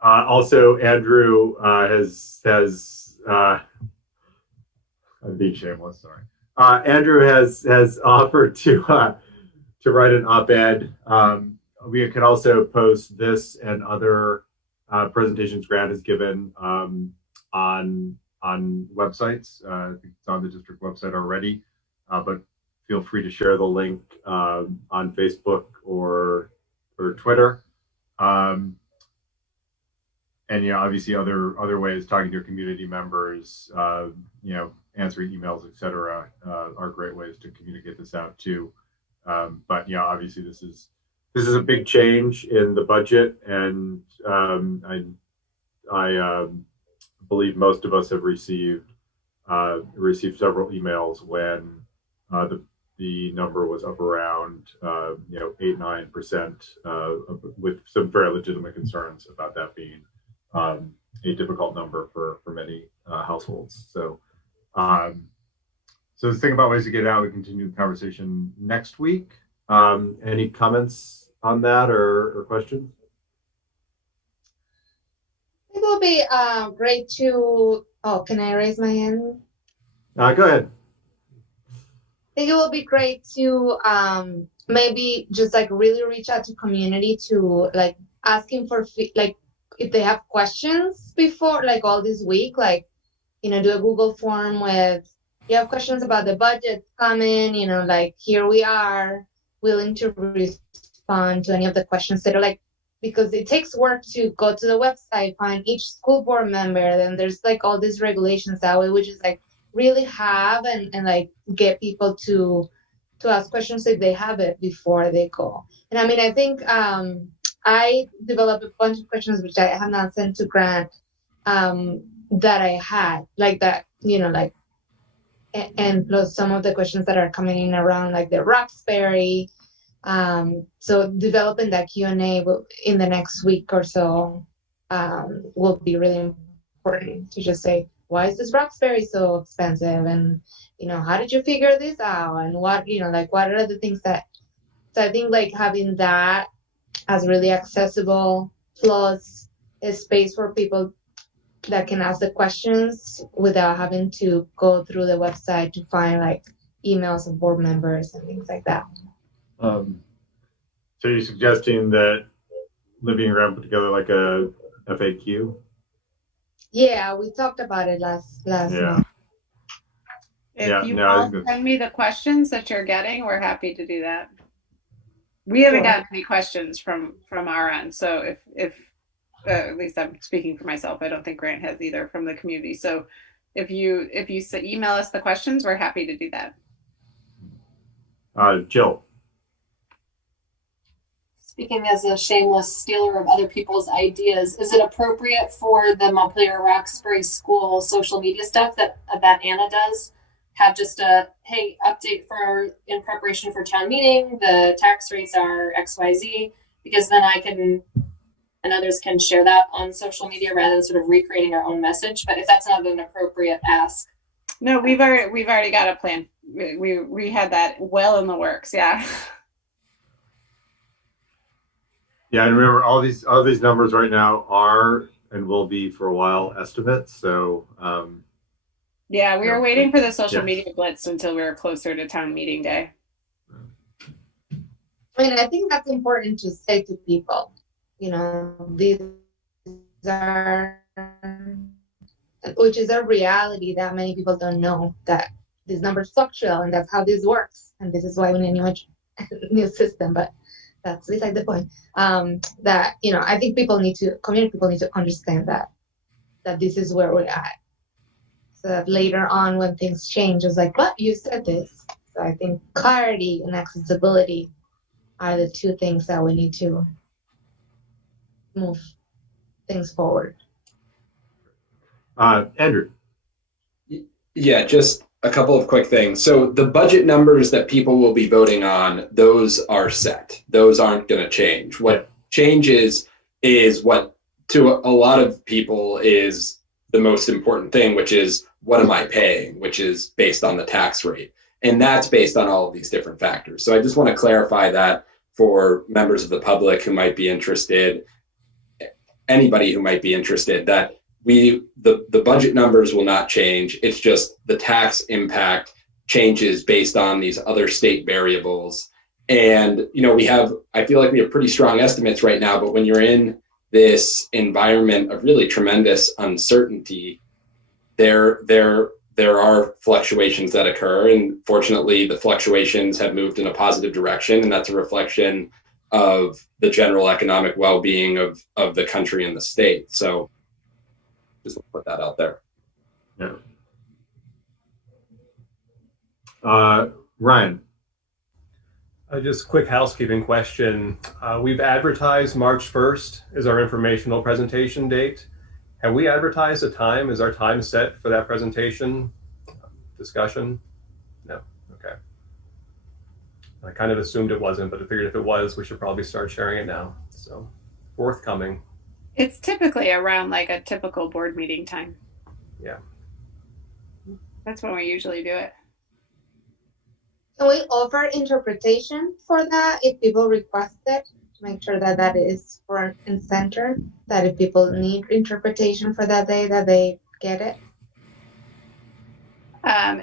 Also, Andrew has I'm being shameless. Sorry. Andrew has offered to write an op-ed. We can also post this and other presentations Grant has given on websites. I think it's on the district website already, but feel free to share the link on Facebook or Twitter. And obviously other ways, talking to your community members, answering emails, etc., are great ways to communicate this out too. But obviously this is a big change in the budget, and I believe most of us have received several emails when the number was up around 8-9%, with some very legitimate concerns about that being a difficult number for many households. So let's think about ways to get it out. We continue the conversation next week. Any comments on that or questions? It will be great to. Oh, can I raise my hand? Go ahead. I think it will be great to maybe just like really reach out to community to like asking for like if they have questions before like all this week, like do a Google form with you have questions about the budget coming, like here we are willing to respond to any of the questions that are like, because it takes work to go to the website, find each school board member, then there's like all these regulations that way, which is like really have and like get people to ask questions if they have it before they go. And I mean, I think I developed a bunch of questions which I have not sent to Grant that I had like that, like, and plus some of the questions that are coming in around like the Roxbury. So developing that Q&A in the next week or so will be really important to just say, why is this Roxbury so expensive? And, how did you figure this out? And what, like, what are the things that, so I think like having that as really accessible, plus a space for people that can ask the questions without having to go through the website to find like emails of board members and things like that. So you're suggesting that Libby and Graham put together like a FAQ? Yeah, we talked about it last month. If you all send me the questions that you're getting, we're happy to do that. We haven't Sure. gotten any questions from our end. So if at least I'm speaking for myself, I don't think Grant has either from the community. So if you email us the questions, we're happy to do that. Jill. Speaking as a shameless stealer of other people's ideas, is it appropriate for the Montpelier-Roxbury school social media stuff that Anna does have just a, hey, update for in preparation for town meeting, the tax rates are XYZ, because then I can and others can share that on social media rather than sort of recreating our own message. But if that's not an appropriate ask. No, we've already got a plan. We had that well in the works. Yeah. Yeah, and remember all these numbers right now are and will be for a while estimates. So yeah, we were waiting for the social yes. media blitz until we were closer to town meeting day. I mean, I think that's important to say to people. You know, these are, which is a reality that many people don't know, that these numbers fluctuate and that's how this works. And this is why we need a new system, but that's beside the point. That, you know, I think community people need to understand that this is where we're at. So that later on when things change, it's like, but you said this. So I think clarity and accessibility are the two things that we need to move things forward. Andrew. Yeah, just a couple of quick things. So the budget numbers that people will be voting on, those are set. Those aren't going to change. What changes is what to a lot of people is the most important thing, which is what am I paying, which is based on the tax rate. And that's based on all of these different factors. So I just want to clarify that for members of the public who might be interested, anybody who might be interested, that the budget numbers will not change. It's just the tax impact changes based on these other state variables. And, you know, I feel like we have pretty strong estimates right now, but when you're in this environment of really tremendous uncertainty, there are fluctuations that occur. And fortunately, the fluctuations have moved in a positive direction. And that's a reflection of the general economic well-being of the country and the state. So just put that out there. Yeah. Ryan. Just a quick housekeeping question. We've advertised March 1st as our informational presentation date. Have we advertised a time? Is our time set for that presentation discussion? No. Okay. I kind of assumed it wasn't, but I figured if it was, we should probably start sharing it now. So forthcoming. It's typically around like a typical board meeting time. Yeah. That's when we usually do it. Can we offer interpretation for that if people request it, to make sure that that is front and center, that if people need interpretation for that day, that they get it?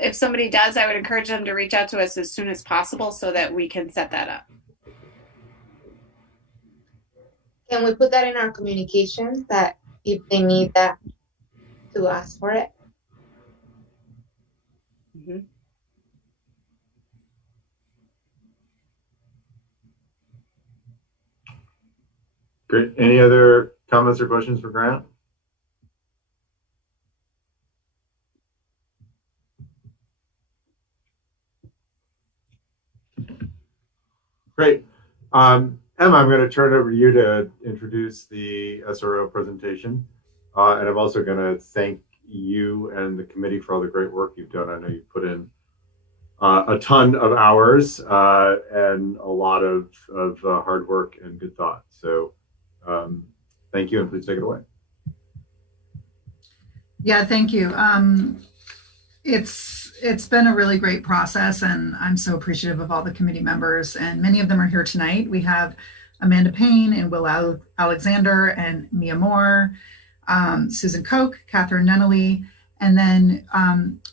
If somebody does, I would encourage them to reach out to us as soon as possible so that we can set that up. Can we put that in our communications, that if they need that, to ask for it? Mm-hmm. Great. Any other comments or questions for Grant? Great. Emma, I'm going to turn it over to you to introduce the SRO presentation. And I'm also going to thank you and the committee for all the great work you've done. I know you've put in a ton of hours and a lot of hard work and good thought. So thank you, and please take it away. Yeah, thank you. It's been a really great process, and I'm so appreciative of all the committee members, and many of them are here tonight. We have Amanda Payne and Will Alexander and Mia Moore, Susan Koch, Catherine Nunnally, and then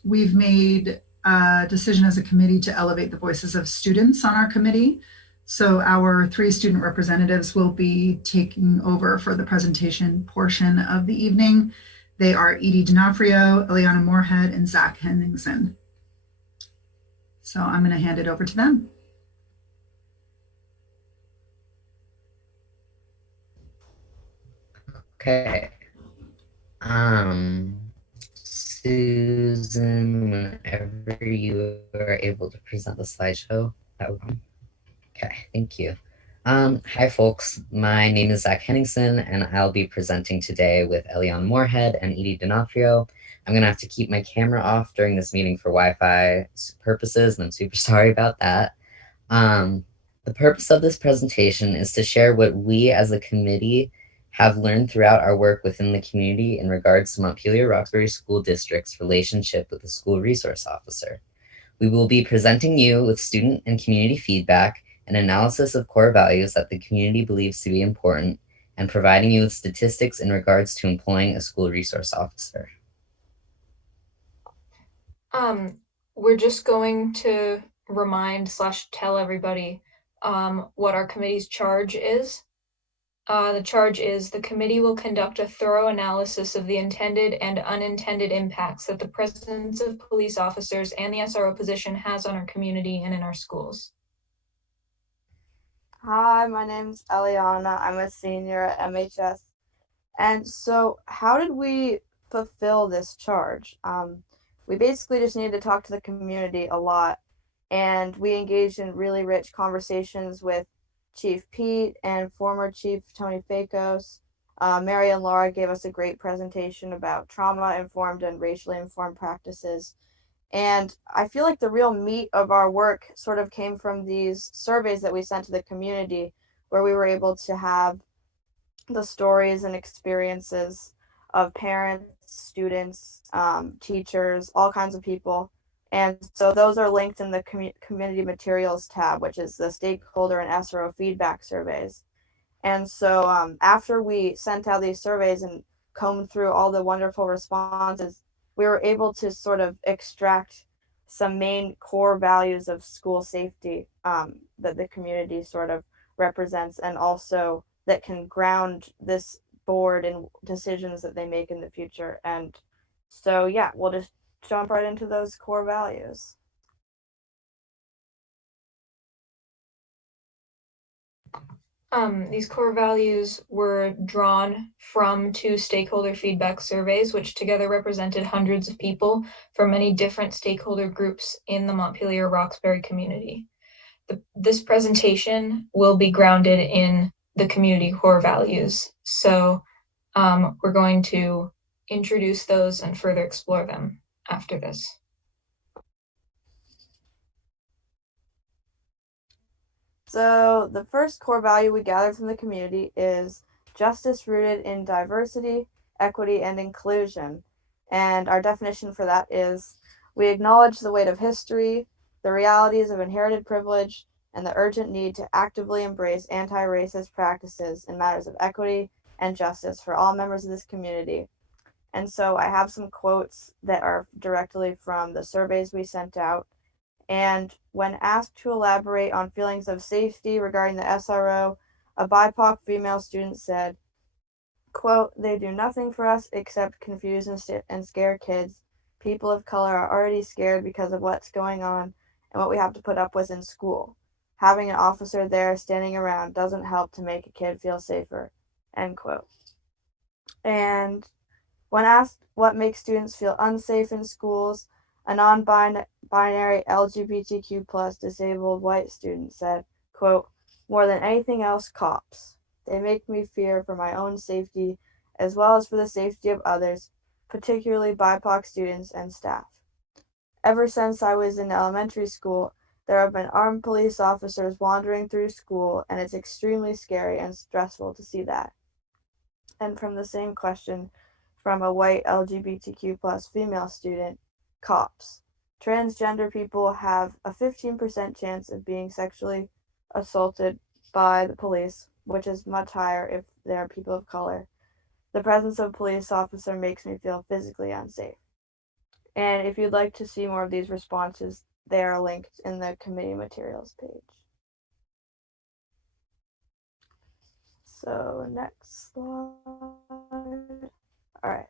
we've made a decision as a committee to elevate the voices of students on our committee. So our 3 student representatives will be taking over for the presentation portion of the evening. They are Edie D'Onofrio, Eliana Moorhead, and Zach Henningsen. So I'm going to hand it over to them. Okay. Susan, whenever you are able to present the slideshow, that would be. Okay, thank you. Hi folks, my name is Zach Henningsen and I'll be presenting today with Elion Moorhead and Edie D'Onofrio. I'm gonna have to keep my camera off during this meeting for Wi-Fi purposes, and I'm super sorry about that. The purpose of this presentation is to share what we as a committee have learned throughout our work within the community in regards to Montpelier-Roxbury School District's relationship with the school resource officer. We will be presenting you with student and community feedback and analysis of core values that the community believes to be important, and providing you with statistics in regards to employing a school resource officer. We're just going to remind/tell everybody what our committee's charge is. The charge is the committee will conduct a thorough analysis of the intended and unintended impacts that the presence of police officers and the SRO position has on our community and in our schools. Hi, my name's Eliana. I'm a senior at MHS. And so how did we fulfill this charge? We basically just needed to talk to the community a lot, and we engaged in really rich conversations with Chief Pete and former Chief Tony Fakos. Mary and Laura gave us a great presentation about trauma-informed and racially informed practices. And I feel like the real meat of our work sort of came from these surveys that we sent to the community, where we were able to have the stories and experiences of parents, students, teachers, all kinds of people. And so those are linked in the community materials tab, which is the stakeholder and SRO feedback surveys. And so after we sent out these surveys and combed through all the wonderful responses, we were able to sort of extract some main core values of school safety that the community sort of represents, and also that can ground this board in decisions that they make in the future. And so, yeah, we'll just jump right into those core values. These core values were drawn from 2 stakeholder feedback surveys, which together represented hundreds of people from many different stakeholder groups in the Montpelier-Roxbury community. This presentation will be grounded in the community core values. So we're going to introduce those and further explore them after this. So the first core value we gathered from the community is justice rooted in diversity, equity, and inclusion. And our definition for that is we acknowledge the weight of history, the realities of inherited privilege, and the urgent need to actively embrace anti-racist practices in matters of equity and justice for all members of this community. And so I have some quotes that are directly from the surveys we sent out. And when asked to elaborate on feelings of safety regarding the SRO, a BIPOC female student said, quote, "They do nothing for us except confuse and scare kids. People of color are already scared because of what's going on and what we have to put up with in school. Having an officer there standing around doesn't help to make a kid feel safer," end quote. And when asked what makes students feel unsafe in schools, a non-binary LGBTQ plus disabled white student said, quote, "More than anything else, cops. They make me fear for my own safety as well as for the safety of others, particularly BIPOC students and staff. Ever since I was in elementary school, there have been armed police officers wandering through school, and it's extremely scary and stressful to see that." And from the same question from a white LGBTQ plus female student, cops. Transgender people have a 15% chance of being sexually assaulted by the police, which is much higher if they're people of color. The presence of a police officer makes me feel physically unsafe. And if you'd like to see more of these responses, they are linked in the committee materials page. So next slide. All right.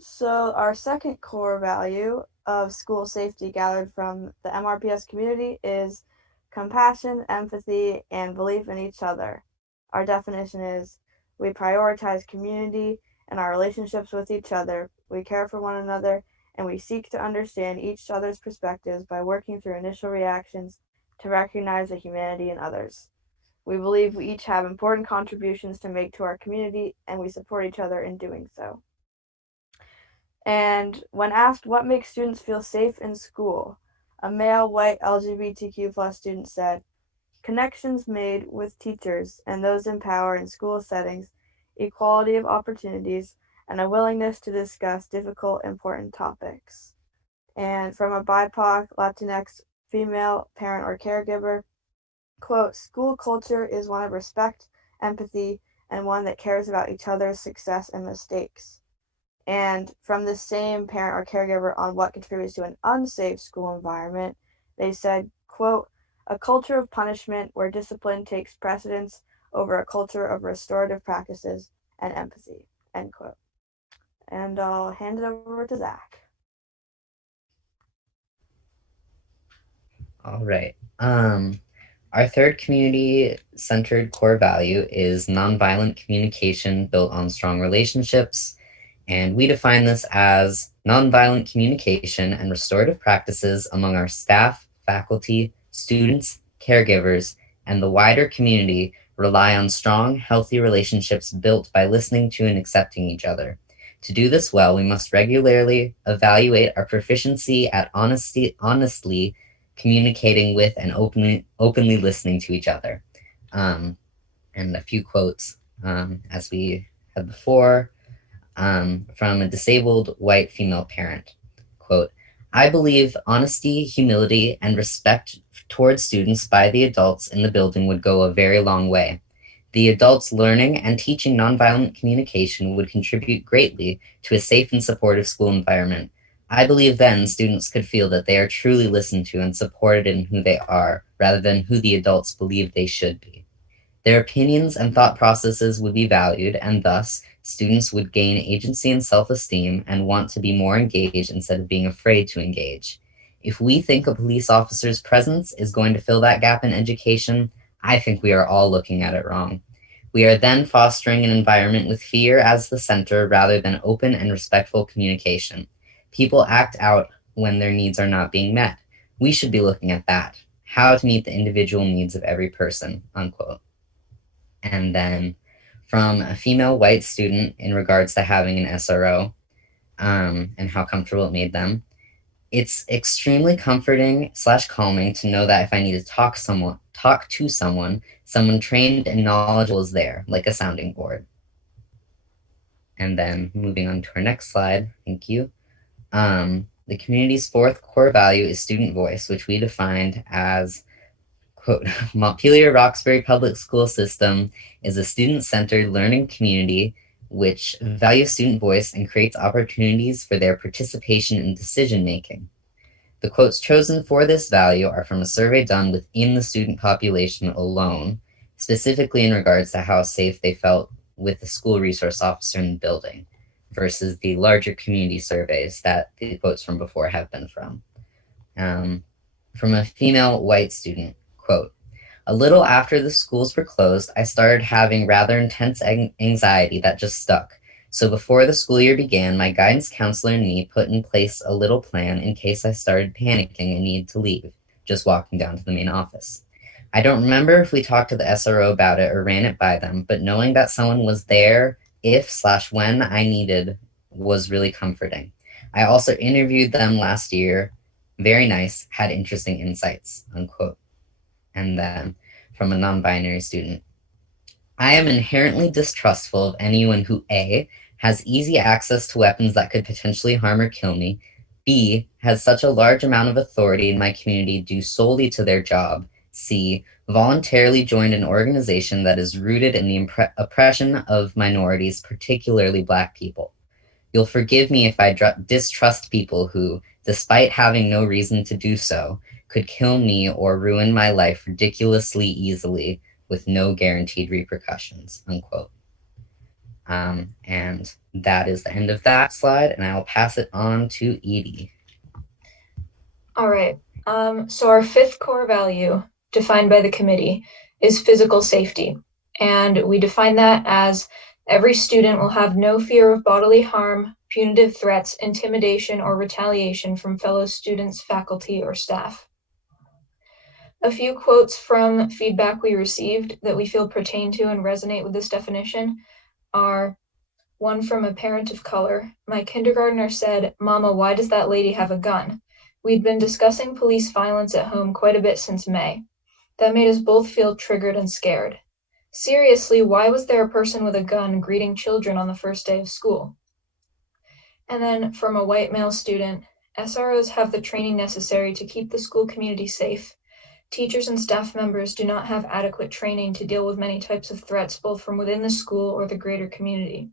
So our second core value of school safety gathered from the MRPS community is compassion, empathy, and belief in each other. Our definition is We prioritize community and our relationships with each other. We care for one another, and we seek to understand each other's perspectives by working through initial reactions to recognize the humanity in others. We believe we each have important contributions to make to our community, and we support each other in doing so. And when asked what makes students feel safe in school, a male white LGBTQ+ student said, "Connections made with teachers and those in power in school settings, equality of opportunities, and a willingness to discuss difficult, important topics." And from a BIPOC, Latinx, female parent or caregiver, quote, "School culture is one of respect, empathy, and one that cares about each other's success and mistakes." And from the same parent or caregiver on what contributes to an unsafe school environment, they said, quote, "A culture of punishment where discipline takes precedence over a culture of restorative practices and empathy," end quote. And I'll hand it over to Zach. All right. Our third community-centered core value is nonviolent communication built on strong relationships. And we define this as nonviolent communication and restorative practices among our staff, faculty, students, caregivers, and the wider community rely on strong, healthy relationships built by listening to and accepting each other. To do this well, we must regularly evaluate our proficiency at honestly communicating with and openly listening to each other. And a few quotes, as we had before, from a disabled white female parent. Quote, "I believe honesty, humility, and respect towards students by the adults in the building would go a very long way. The adults learning and teaching nonviolent communication would contribute greatly to a safe and supportive school environment. I believe then students could feel that they are truly listened to and supported in who they are, rather than who the adults believe they should be. Their opinions and thought processes would be valued, and thus, students would gain agency and self-esteem and want to be more engaged instead of being afraid to engage. If we think a police officer's presence is going to fill that gap in education, I think we are all looking at it wrong. We are then fostering an environment with fear as the center rather than open and respectful communication. People act out when their needs are not being met. We should be looking at that, how to meet the individual needs of every person," unquote. And then from a female white student in regards to having an SRO and how comfortable it made them, "It's extremely comforting / calming to know that if I need to talk to someone trained and knowledgeable is there, like a sounding board." And then moving on to our next slide, thank you. The community's fourth core value is student voice, which we defined as, quote, "Montpelier-Roxbury public school system is a student-centered learning community which values student voice and creates opportunities for their participation in decision-making." The quotes chosen for this value are from a survey done within the student population alone, specifically in regards to how safe they felt with the school resource officer in the building, versus the larger community surveys that the quotes from before have been from. From a female white student, quote, "A little after the schools were closed, I started having rather intense anxiety that just stuck. So before the school year began, my guidance counselor and me put in place a little plan in case I started panicking and needed to leave, just walking down to the main office. I don't remember if we talked to the SRO about it or ran it by them, but knowing that someone was there if/when I needed was really comforting. I also interviewed them last year. Very nice, had interesting insights," unquote. And then from a non-binary student, "I am inherently distrustful of anyone who A, has easy access to weapons that could potentially harm or kill me, B, has such a large amount of authority in my community due solely to their job, C, voluntarily joined an organization that is rooted in the oppression of minorities, particularly Black people. You'll forgive me if I distrust people who, despite having no reason to do so, could kill me or ruin my life ridiculously easily with no guaranteed repercussions," unquote. And that is the end of that slide, and I will pass it on to Edie. All right. So our fifth core value, defined by the committee, is physical safety. And we define that as Every student will have no fear of bodily harm, punitive threats, intimidation, or retaliation from fellow students, faculty, or staff. A few quotes from feedback we received that we feel pertain to and resonate with this definition are one from a parent of color. My kindergartner said, "Mama, why does that lady have a gun? We'd been discussing police violence at home quite a bit since May. That made us both feel triggered and scared. Seriously, why was there a person with a gun greeting children on the first day of school?" And then from a white male student, SROs have the training necessary to keep the school community safe. Teachers and staff members do not have adequate training to deal with many types of threats, both from within the school or the greater community.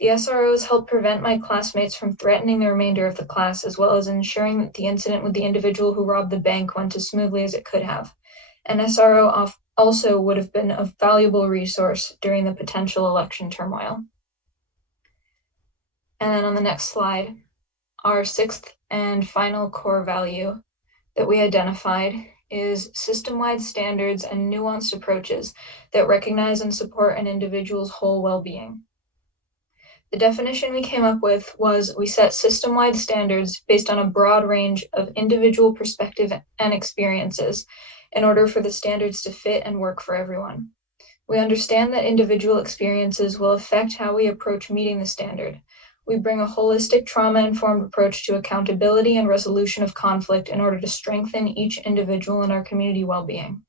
The SROs help prevent my classmates from threatening the remainder of the class, as well as ensuring that the incident with the individual who robbed the bank went as smoothly as it could have. An SRO also would have been a valuable resource during the potential election turmoil. And then on the next slide, our sixth and final core value that we identified is system-wide standards and nuanced approaches that recognize and support an individual's whole well-being. The definition we came up with was we set system-wide standards based on a broad range of individual perspective and experiences in order for the standards to fit and work for everyone. We understand that individual experiences will affect how we approach meeting the standard. We bring a holistic, trauma-informed approach to accountability and resolution of conflict in order to strengthen each individual in our community well-being.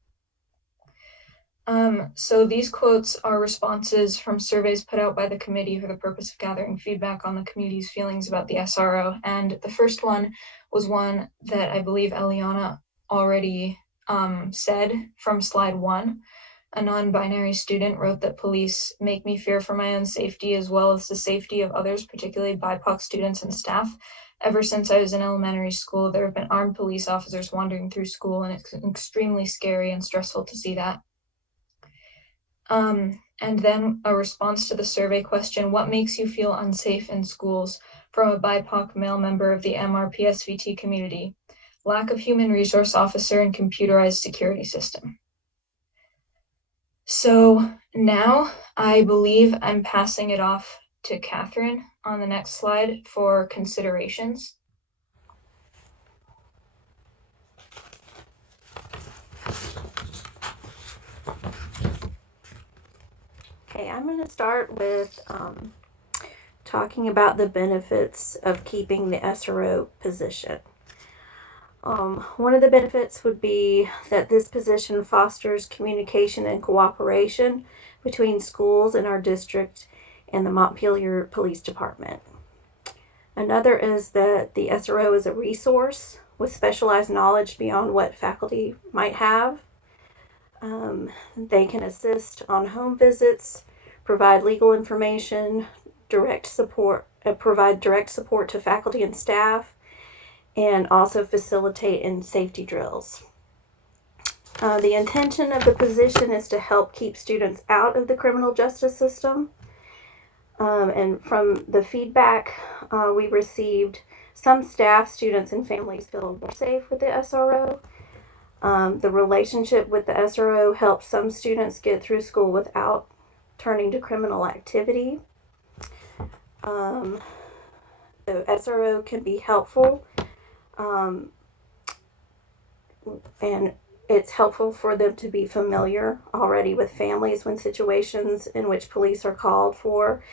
So these quotes are responses from surveys put out by the committee for the purpose of gathering feedback on the community's feelings about the SRO. And the first one was one that I believe Eliana already said from slide 1. A non-binary student wrote that police make me fear for my own safety as well as the safety of others, particularly BIPOC students and staff. Ever since I was in elementary school, there have been armed police officers wandering through school, and it's extremely scary and stressful to see that. And then a response to the survey question, what makes you feel unsafe in schools, from a BIPOC male member of the MRPSVT community? Lack of human resource officer and computerized security system. So now I believe I'm passing it off to Catherine on the next slide for considerations. Okay, I'm going to start with talking about the benefits of keeping the SRO position. One of the benefits would be that this position fosters communication and cooperation between schools in our district and the Montpelier Police Department. Another is that the SRO is a resource with specialized knowledge beyond what faculty might have. They can assist on home visits, provide legal information, provide direct support to faculty and staff, and also facilitate in safety drills. The intention of the position is to help keep students out of the criminal justice system. And from the feedback we received, some staff, students, and families feel more safe with the SRO. The relationship with the SRO helps some students get through school without turning to criminal activity. The SRO can be helpful, and it's helpful for them to be familiar already with families when situations in which police are called for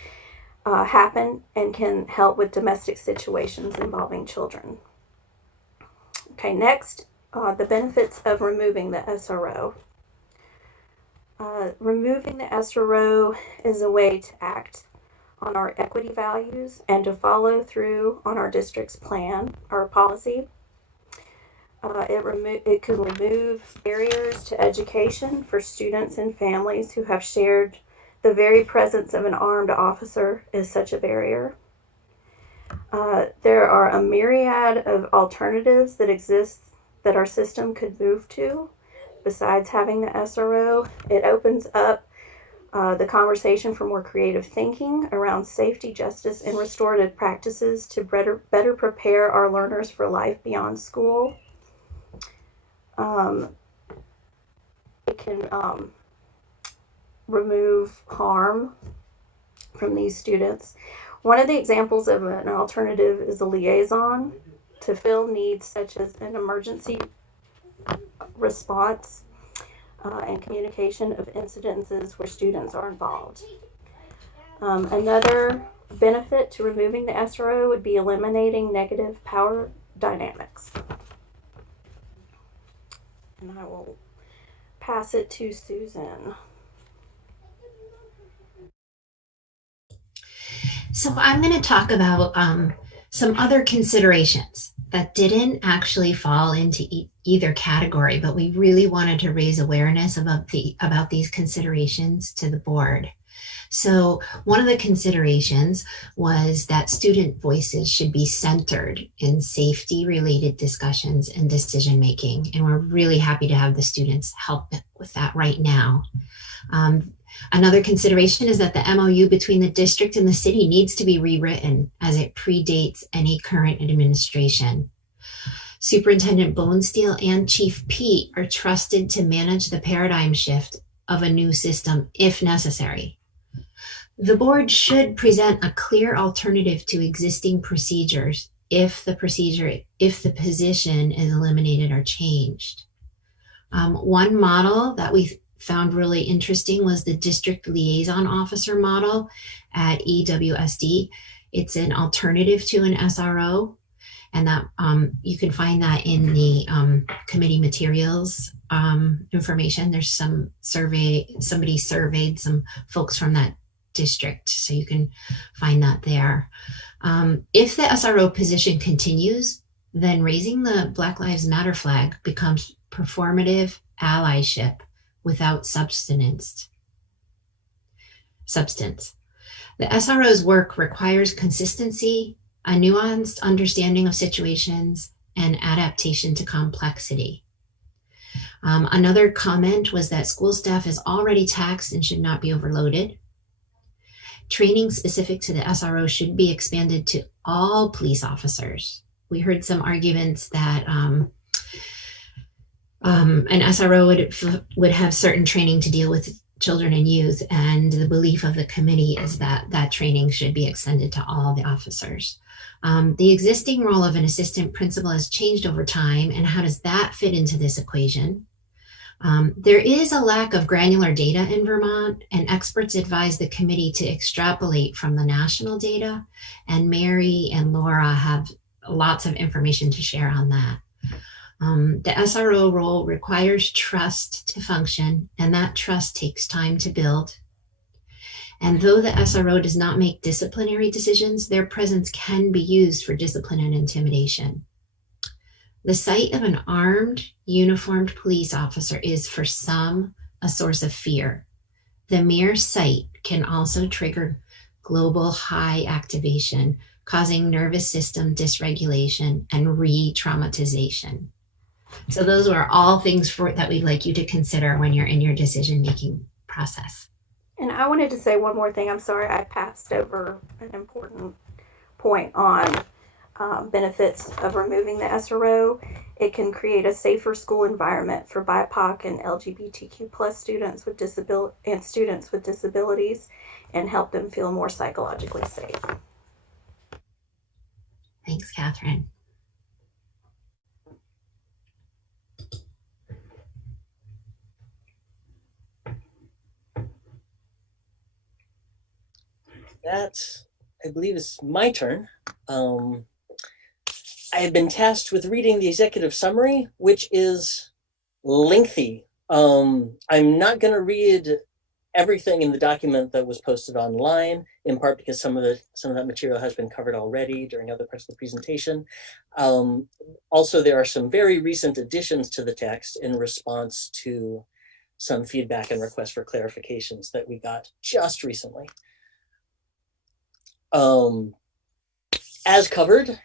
happen, and can help with domestic situations involving children. Okay, next, the benefits of removing the SRO. Removing the SRO is a way to act on our equity values and to follow through on our district's plan or policy. It can remove barriers to education for students and families who have shared the very presence of an armed officer is such a barrier. There are a myriad of alternatives that exist that our system could move to besides having the SRO. It opens up the conversation for more creative thinking around safety, justice, and restorative practices to better prepare our learners for life beyond school. It can remove harm from these students. One of the examples of an alternative is a liaison to fill needs such as an emergency response and communication of incidences where students are involved. Another benefit to removing the SRO would be eliminating negative power dynamics. And I will pass it to Susan. So I'm going to talk about some other considerations that didn't actually fall into either category, but we really wanted to raise awareness about these considerations to the board. So one of the considerations was that student voices should be centered in safety-related discussions and decision-making, and we're really happy to have the students help with that right now. Another consideration is that the MOU between the district and the city needs to be rewritten as it predates any current administration. Superintendent Bonesteel and Chief Pete are trusted to manage the paradigm shift of a new system if necessary. The board should present a clear alternative to existing procedures if the position is eliminated or changed. One model that we found really interesting was the district liaison officer model at Ewsd. It's an alternative to an SRO, and that you can find that in the committee materials information. There's some somebody surveyed some folks from that district, so you can find that there. If the SRO position continues, then raising the Black Lives Matter flag becomes performative allyship without substance. The SRO's work requires consistency, a nuanced understanding of situations, and adaptation to complexity. Another comment was that school staff is already taxed and should not be overloaded. Training specific to the SRO should be expanded to all police officers. We heard some arguments that an SRO would have certain training to deal with children and youth, and the belief of the committee is that that training should be extended to all the officers. The existing role of an assistant principal has changed over time, and how does that fit into this equation? There is a lack of granular data in Vermont, and experts advise the committee to extrapolate from the national data, and Mary and Laura have lots of information to share on that. The SRO role requires trust to function, and that trust takes time to build. And though the SRO does not make disciplinary decisions, their presence can be used for discipline and intimidation. The sight of an armed, uniformed police officer is, for some, a source of fear. The mere sight can also trigger global high activation, causing nervous system dysregulation and re-traumatization. So those are all things that we'd like you to consider when you're in your decision-making process. And I wanted to say one more thing. I'm sorry I passed over an important point on benefits of removing the SRO. It can create a safer school environment for BIPOC and LGBTQ plus students with disabilities and help them feel more psychologically safe. Thanks, Catherine. That, I believe, is my turn. I have been tasked with reading the executive summary, which is lengthy. I'm not going to read everything in the document that was posted online, in part because some of that material has been covered already during other parts of the presentation. Also, there are some very recent additions to the text in response to some feedback and requests for clarifications that we got just recently. As covered,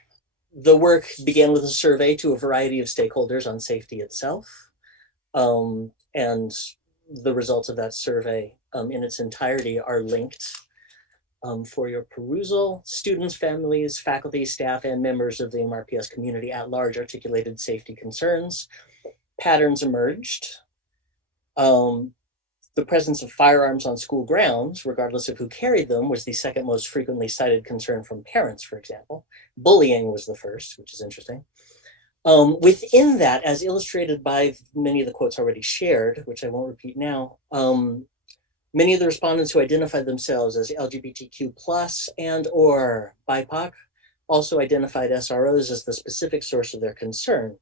the work began with a survey to a variety of stakeholders on safety itself. And the results of that survey in its entirety are linked for your perusal. Students, families, faculty, staff, and members of the MRPS community at large articulated safety concerns. Patterns emerged. The presence of firearms on school grounds, regardless of who carried them, was the second most frequently cited concern from parents, for example. Bullying was the first, which is interesting. Within that, as illustrated by many of the quotes already shared, which I won't repeat now, many of the respondents who identified themselves as LGBTQ plus and or BIPOC also identified SROs as the specific source of their concern.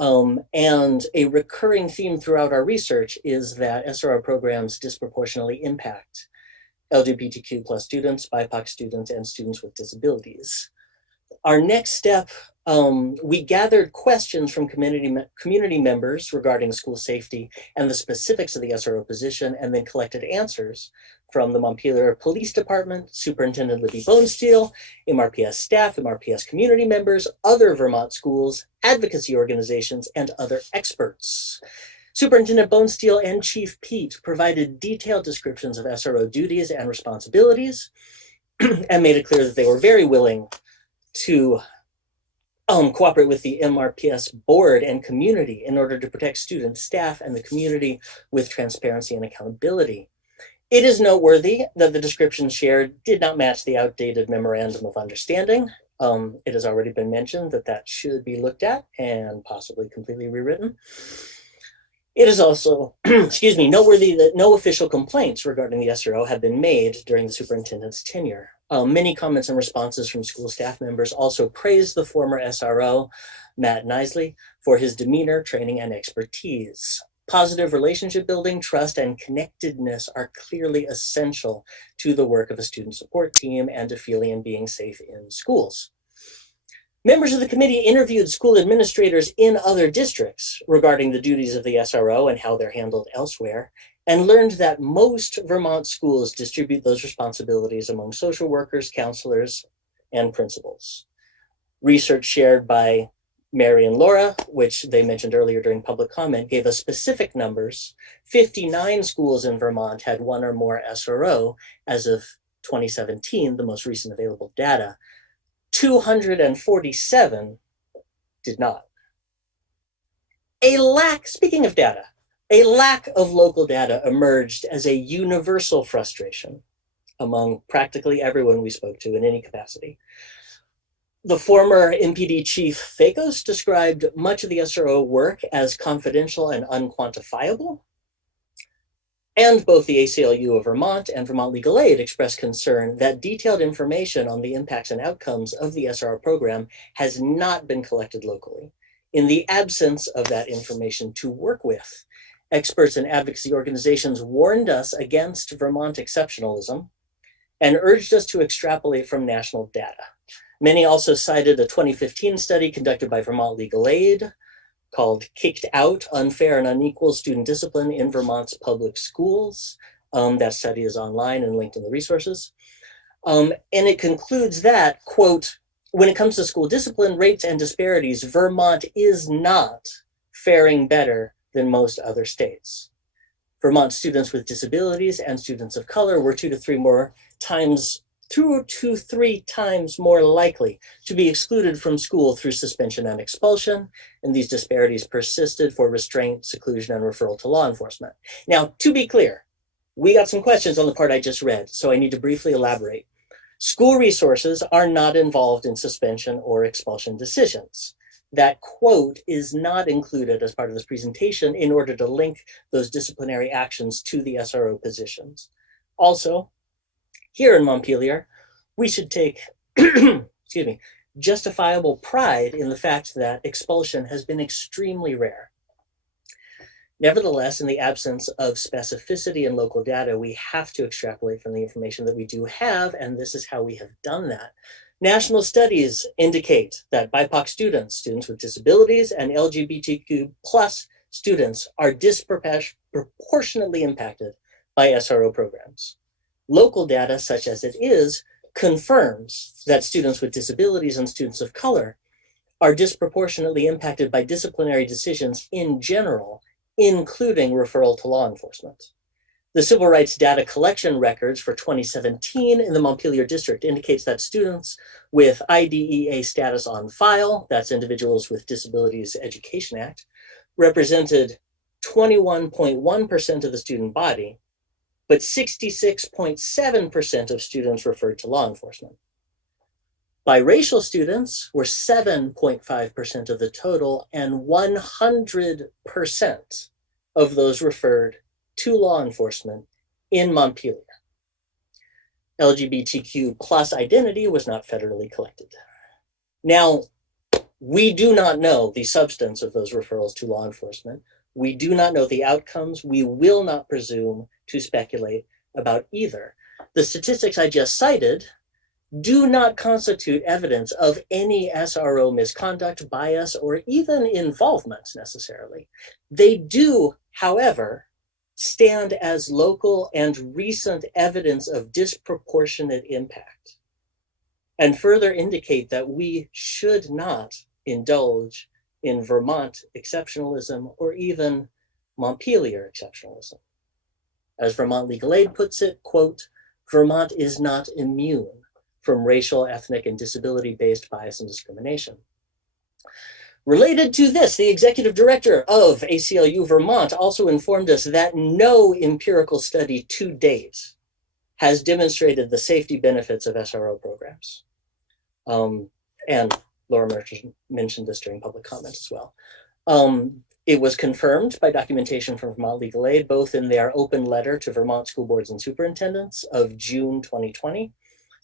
And a recurring theme throughout our research is that SRO programs disproportionately impact LGBTQ plus students, BIPOC students, and students with disabilities. Our next step, we gathered questions from community members regarding school safety and the specifics of the SRO position, and then collected answers from the Montpelier Police Department, Superintendent Libby Bonesteel, MRPS staff, MRPS community members, other Vermont schools, advocacy organizations, and other experts. Superintendent Bonesteel and Chief Pete provided detailed descriptions of SRO duties and responsibilities and made it clear that they were very willing to cooperate with the MRPS board and community in order to protect students, staff, and the community with transparency and accountability. It is noteworthy that the description shared did not match the outdated memorandum of understanding. It has already been mentioned that that should be looked at and possibly completely rewritten. It is also, excuse me, noteworthy that no official complaints regarding the SRO have been made during the superintendent's tenure. Many comments and responses from school staff members also praised the former SRO, Matt Nisley, for his demeanor, training, and expertise. Positive relationship building, trust, and connectedness are clearly essential to the work of a student support team and to feeling and being safe in schools. Members of the committee interviewed school administrators in other districts regarding the duties of the SRO and how they're handled elsewhere, and learned that most Vermont schools distribute those responsibilities among social workers, counselors, and principals. Research shared by Mary and Laura, which they mentioned earlier during public comment, gave us specific numbers. 59 schools in Vermont had one or more SRO as of 2017, the most recent available data. 247 did not. Speaking of data, a lack of local data emerged as a universal frustration among practically everyone we spoke to in any capacity. The former MPD chief Fakos described much of the SRO work as confidential and unquantifiable. And both the ACLU of Vermont and Vermont Legal Aid expressed concern that detailed information on the impacts and outcomes of the SRO program has not been collected locally. In the absence of that information to work with, experts and advocacy organizations warned us against Vermont exceptionalism and urged us to extrapolate from national data. Many also cited a 2015 study conducted by Vermont Legal Aid called Kicked Out, Unfair and Unequal Student Discipline in Vermont's Public Schools. That study is online and linked in the resources. And it concludes that, quote, when it comes to school discipline rates and disparities, Vermont is not faring better than most other states. Vermont students with disabilities and students of color were 2 to 3 times more likely to be excluded from school through suspension and expulsion, and these disparities persisted for restraint, seclusion, and referral to law enforcement. Now, to be clear, we got some questions on the part I just read, so I need to briefly elaborate. School resources are not involved in suspension or expulsion decisions. That quote is not included as part of this presentation in order to link those disciplinary actions to the SRO positions. Also, here in Montpelier, we should take excuse me, justifiable pride in the fact that expulsion has been extremely rare. Nevertheless, in the absence of specificity in local data, we have to extrapolate from the information that we do have, and this is how we have done that. National studies indicate that BIPOC students, students with disabilities, and LGBTQ plus students are disproportionately impacted by SRO programs. Local data, such as it is, confirms that students with disabilities and students of color are disproportionately impacted by disciplinary decisions in general, including referral to law enforcement. The civil rights data collection records for 2017 in the Montpelier district indicates that students with IDEA status on file, that's Individuals with Disabilities Education Act, represented 21.1% of the student body, but 66.7% of students referred to law enforcement. Biracial students were 7.5% of the total, and 100% of those referred to law enforcement in Montpelier. LGBTQ plus identity was not federally collected. Now, we do not know the substance of those referrals to law enforcement. We do not know the outcomes. We will not presume to speculate about either. The statistics I just cited do not constitute evidence of any SRO misconduct, bias, or even involvement necessarily. They do, however, stand as local and recent evidence of disproportionate impact, and further indicate that we should not indulge in Vermont exceptionalism or even Montpelier exceptionalism. As Vermont Legal Aid puts it, quote, Vermont is not immune from racial, ethnic, and disability-based bias and discrimination. Related to this, the executive director of ACLU Vermont also informed us that no empirical study to date has demonstrated the safety benefits of SRO programs. And Laura Merchant mentioned this during public comment as well. It was confirmed by documentation from Vermont Legal Aid, both in their open letter to Vermont school boards and superintendents of June 2020,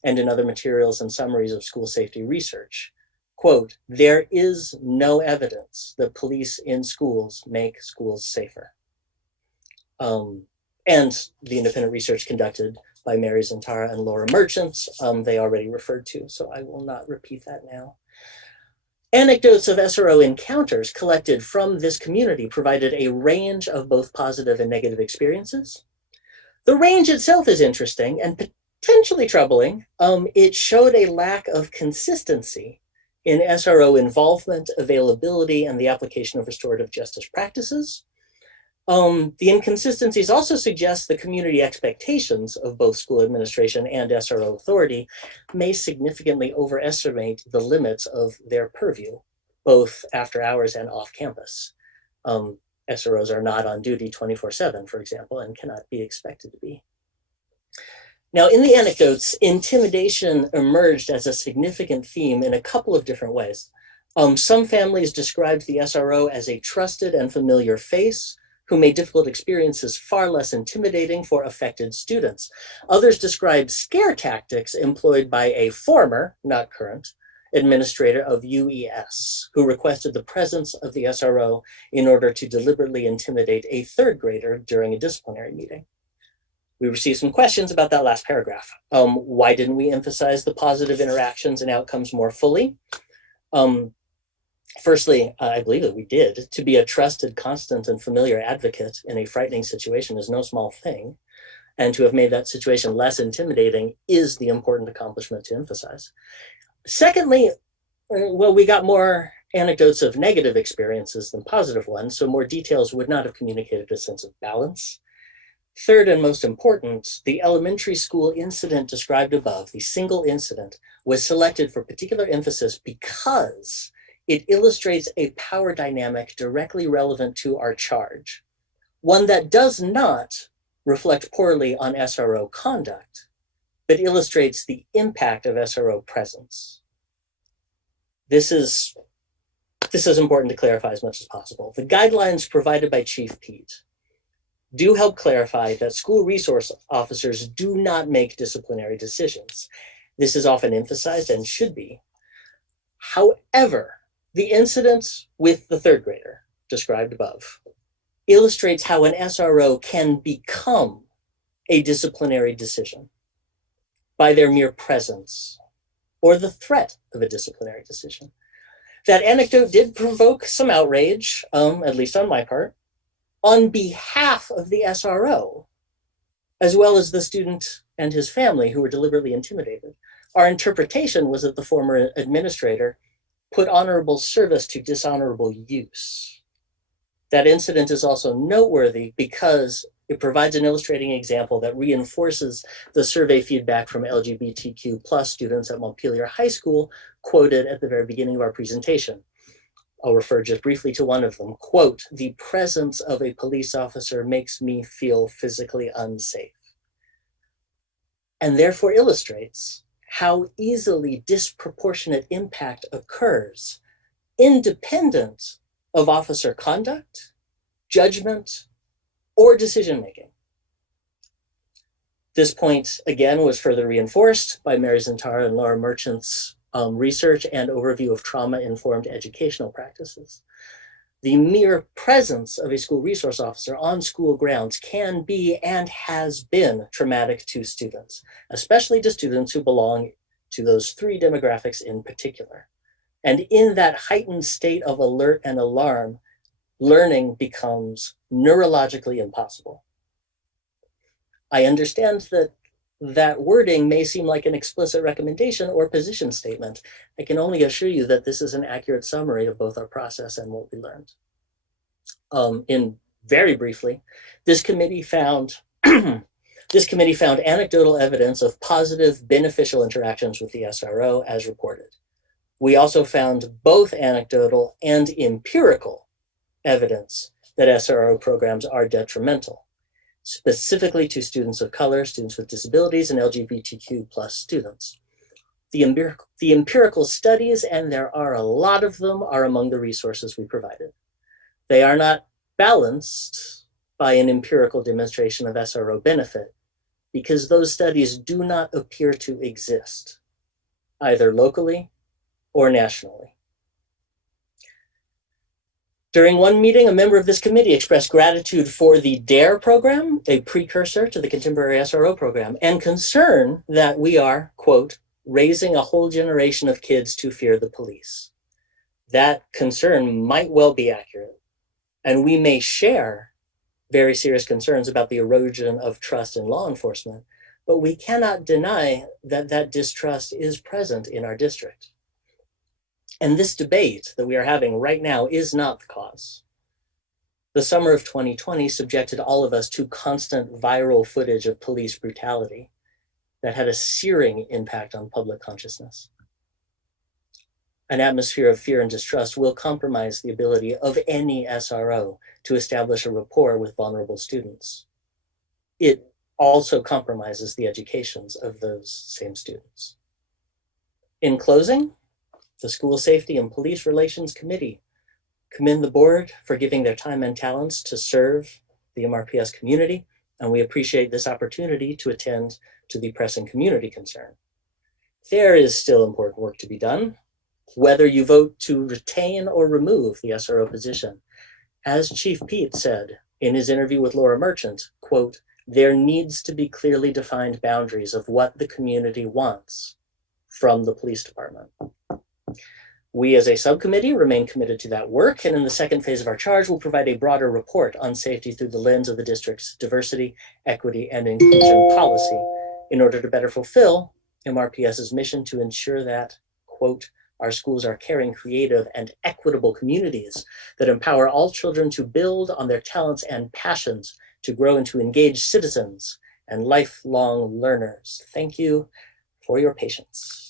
and in other materials and summaries of school safety research. Quote, there is no evidence that police in schools make schools safer. And the independent research conducted by Mary Zantara and Laura Merchant, they already referred to, so I will not repeat that now. Anecdotes of SRO encounters collected from this community provided a range of both positive and negative experiences. The range itself is interesting and potentially troubling. It showed a lack of consistency in SRO involvement, availability, and the application of restorative justice practices. The inconsistencies also suggest the community expectations of both school administration and SRO authority may significantly overestimate the limits of their purview, both after hours and off campus. SROs are not on duty 24/7, for example, and cannot be expected to be. Now, in the anecdotes, intimidation emerged as a significant theme in a couple of different ways. Some families described the SRO as a trusted and familiar face who made difficult experiences far less intimidating for affected students. Others described scare tactics employed by a former, not current, administrator of UES, who requested the presence of the SRO in order to deliberately intimidate a third grader during a disciplinary meeting. We received some questions about that last paragraph. Why didn't we emphasize the positive interactions and outcomes more fully? Firstly, I believe that we did. To be a trusted, constant, and familiar advocate in a frightening situation is no small thing. And to have made that situation less intimidating is the important accomplishment to emphasize. Secondly, well, we got more anecdotes of negative experiences than positive ones, so more details would not have communicated a sense of balance. Third, and most important, the elementary school incident described above, the single incident, was selected for particular emphasis because it illustrates a power dynamic directly relevant to our charge, one that does not reflect poorly on SRO conduct, but illustrates the impact of SRO presence. This is important to clarify as much as possible. The guidelines provided by Chief Pete do help clarify that school resource officers do not make disciplinary decisions. This is often emphasized and should be. However, the incident with the third grader described above illustrates how an SRO can become a disciplinary decision by their mere presence or the threat of a disciplinary decision. That anecdote did provoke some outrage, at least on my part, on behalf of the SRO, as well as the student and his family who were deliberately intimidated. Our interpretation was that the former administrator put honorable service to dishonorable use. That incident is also noteworthy because it provides an illustrating example that reinforces the survey feedback from LGBTQ plus students at Montpelier High School quoted at the very beginning of our presentation. I'll refer just briefly to one of them. Quote, "The presence of a police officer makes me feel physically unsafe," and therefore illustrates how easily disproportionate impact occurs independent of officer conduct, judgment, or decision-making. This point, again, was further reinforced by Mary Zantara and Laura Merchant's research and overview of trauma-informed educational practices. The mere presence of a school resource officer on school grounds can be and has been traumatic to students, especially to students who belong to those three demographics in particular. And in that heightened state of alert and alarm, learning becomes neurologically impossible. I understand that that wording may seem like an explicit recommendation or position statement. I can only assure you that this is an accurate summary of both our process and what we learned. In very briefly, this committee found anecdotal evidence of positive beneficial interactions with the SRO as reported. We also found both anecdotal and empirical evidence that SRO programs are detrimental, specifically to students of color, students with disabilities, and LGBTQ+ students. The empirical studies, and there are a lot of them, are among the resources we provided. They are not balanced by an empirical demonstration of SRO benefit because those studies do not appear to exist, either locally or nationally. During one meeting, a member of this committee expressed gratitude for the DARE program, a precursor to the contemporary SRO program, and concern that we are, quote, raising a whole generation of kids to fear the police. That concern might well be accurate, and we may share very serious concerns about the erosion of trust in law enforcement, but we cannot deny that that distrust is present in our district. And this debate that we are having right now is not the cause. The summer of 2020 subjected all of us to constant viral footage of police brutality that had a searing impact on public consciousness. An atmosphere of fear and distrust will compromise the ability of any SRO to establish a rapport with vulnerable students. It also compromises the educations of those same students. In closing, the School Safety and Police Relations Committee commend the board for giving their time and talents to serve the MRPS community, and we appreciate this opportunity to attend to the pressing community concern. There is still important work to be done, whether you vote to retain or remove the SRO position. As Chief Pete said in his interview with Laura Merchant, quote, there needs to be clearly defined boundaries of what the community wants from the police department. We as a subcommittee remain committed to that work, and in the second phase of our charge, we'll provide a broader report on safety through the lens of the district's diversity, equity, and inclusion policy in order to better fulfill MRPS's mission to ensure that, quote, our schools are caring, creative, and equitable communities that empower all children to build on their talents and passions to grow into engaged citizens and lifelong learners. Thank you for your patience.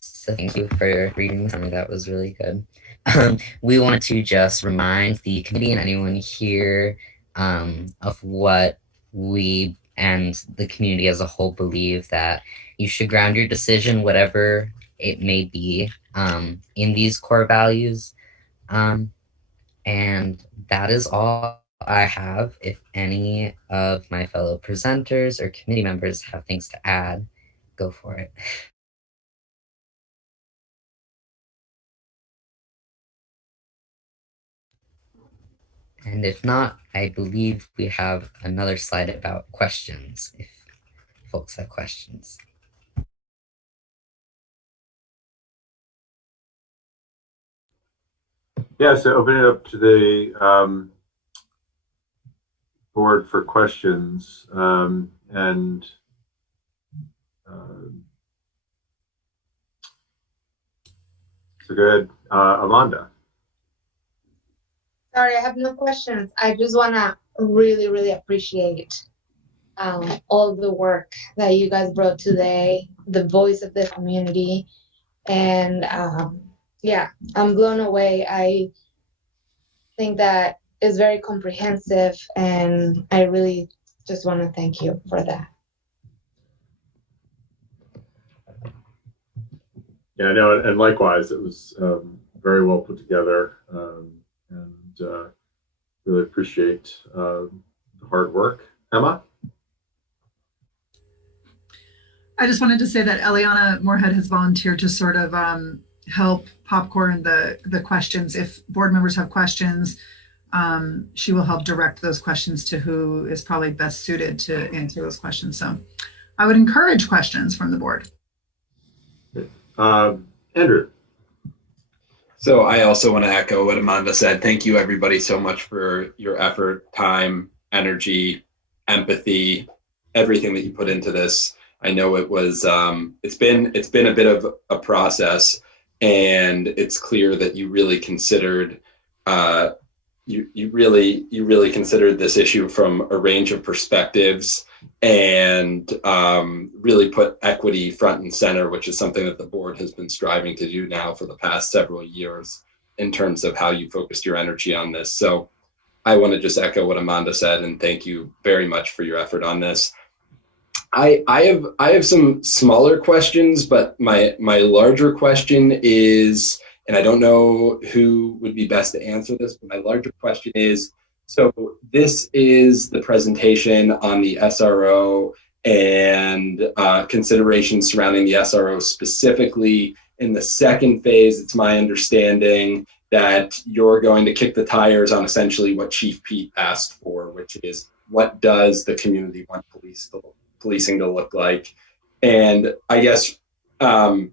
So thank you for reading something that was really good. We want to just remind the committee and anyone here of what we and the community as a whole believe, that you should ground your decision, whatever it may be, in these core values. And that is all I have. If any of my fellow presenters or committee members have things to add, go for it. And if not, I believe we have another slide about questions, if folks have questions. Yeah, so open it up to the board for questions. So go ahead, Amanda. Sorry, I have no questions. I just want to really, really appreciate all the work that you guys brought today, the voice of the community. And yeah, I'm blown away. I think that is very comprehensive, and I really just want to thank you for that. Yeah, no, and likewise, it was very well put together, and really appreciate the hard work. Emma? I just wanted to say that Eliana Moorhead has volunteered to sort of help popcorn the questions. If board members have questions, she will help direct those questions to who is probably best suited to answer those questions. So I would encourage questions from the board. Andrew. So I also want to echo what Amanda said. Thank you, everybody, so much for your effort, time, energy, empathy, everything that you put into this. I know it was it's been a bit of a process, and it's clear that you really considered you really considered this issue from a range of perspectives, and really put equity front and center, which is something that the board has been striving to do now for the past several years in terms of how you focused your energy on this. So I want to just echo what Amanda said, and thank you very much for your effort on this. I have some smaller questions, but my larger question is, and I don't know who would be best to answer this, but my larger question is, so this is the presentation on the SRO and considerations surrounding the SRO specifically. In the second phase, it's my understanding that you're going to kick the tires on essentially what Chief Pete asked for, which is, what does the community want policing to look like? And I guess my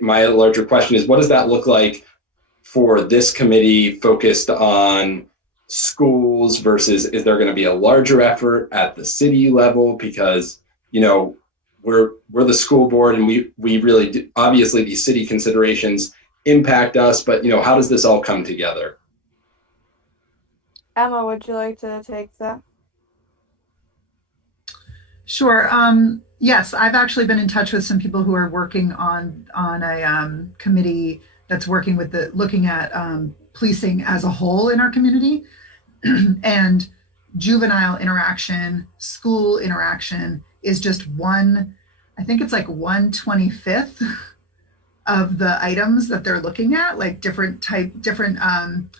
larger question is, what does that look like for this committee focused on schools versus, is there going to be a larger effort at the city level? Because, you know, we're the school board, and we really do, obviously these city considerations impact us, but, you know, how does this all come together? Emma, would you like to take that? Sure. Yes, I've actually been in touch with some people who are working on a committee that's working with looking at policing as a whole in our community, and juvenile interaction, school interaction is just one, I think it's like 1/25th of the items that they're looking at, like different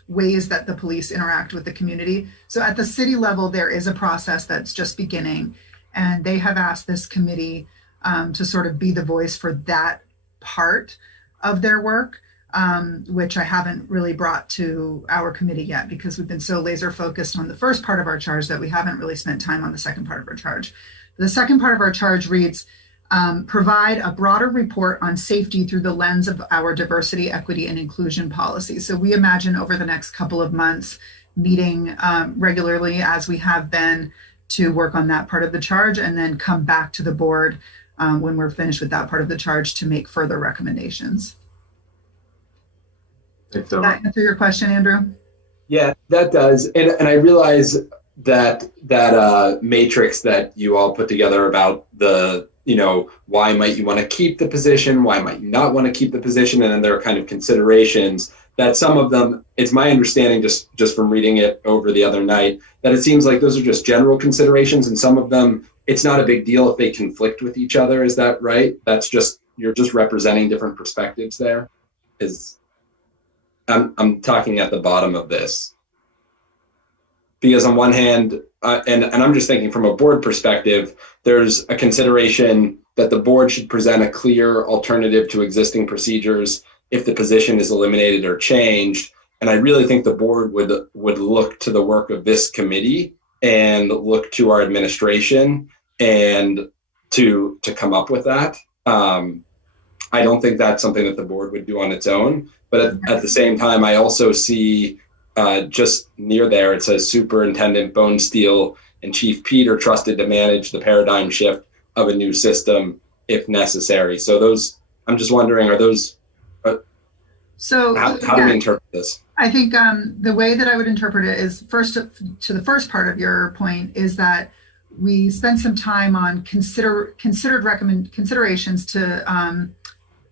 ways that the police interact with the community. So at the city level, there is a process that's just beginning, and they have asked this committee to sort of be the voice for that part of their work, which I haven't really brought to our committee yet, because we've been so laser focused on the first part of our charge that we haven't really spent time on the second part of our charge. The second part of our charge reads, provide a broader report on safety through the lens of our diversity, equity, and inclusion policy. So we imagine over the next couple of months meeting regularly, as we have been, to work on that part of the charge, and then come back to the board when we're finished with that part of the charge to make further recommendations. Thanks, Does that answer your question, Andrew? Yeah, that does. And I realize that matrix that you all put together about the, you know, why might you want to keep the position, why might you not want to keep the position, and then there are kind of considerations that some of them, it's my understanding just from reading it over the other night, that it seems like those are just general considerations, and some of them, it's not a big deal if they conflict with each other. Is that right? That's just, you're just representing different perspectives there? I'm talking at the bottom of this. Because on one hand, and I'm just thinking from a board perspective, there's a consideration that the board should present a clear alternative to existing procedures if the position is eliminated or changed. And I really think the board would look to the work of this committee and look to our administration and to come up with that. I don't think that's something that the board would do on its own. But at the same time, I also see just near there, it says Superintendent Bonesteel and Chief Pete are trusted to manage the paradigm shift of a new system if necessary. So those, I'm just wondering, are those, So How do we interpret this? I think the way that I would interpret it is first to the first part of your point is that we spent some time on considerations to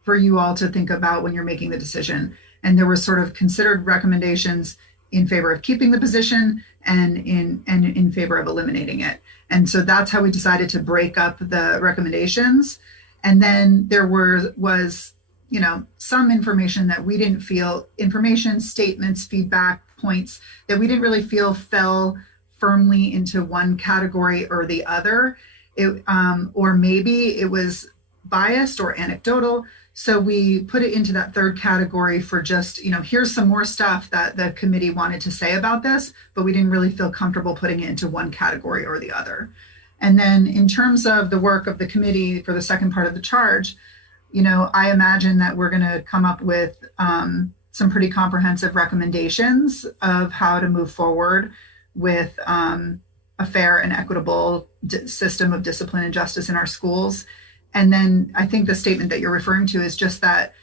for you all to think about when you're making the decision. And there were sort of considered recommendations in favor of keeping the position and in favor of eliminating it. And so that's how we decided to break up the recommendations. And then there was some information that we didn't feel, information, statements, feedback, points that we didn't really feel fell firmly into one category or the other. Or maybe it was biased or anecdotal. So we put it into that third category for just, here's some more stuff that the committee wanted to say about this, but we didn't really feel comfortable putting it into one category or the other. And then in terms of the work of the committee for the second part of the charge, I imagine that we're going to come up with some pretty comprehensive recommendations of how to move forward with a fair and equitable system of discipline and justice in our schools. And then I think the statement that you're referring to is just that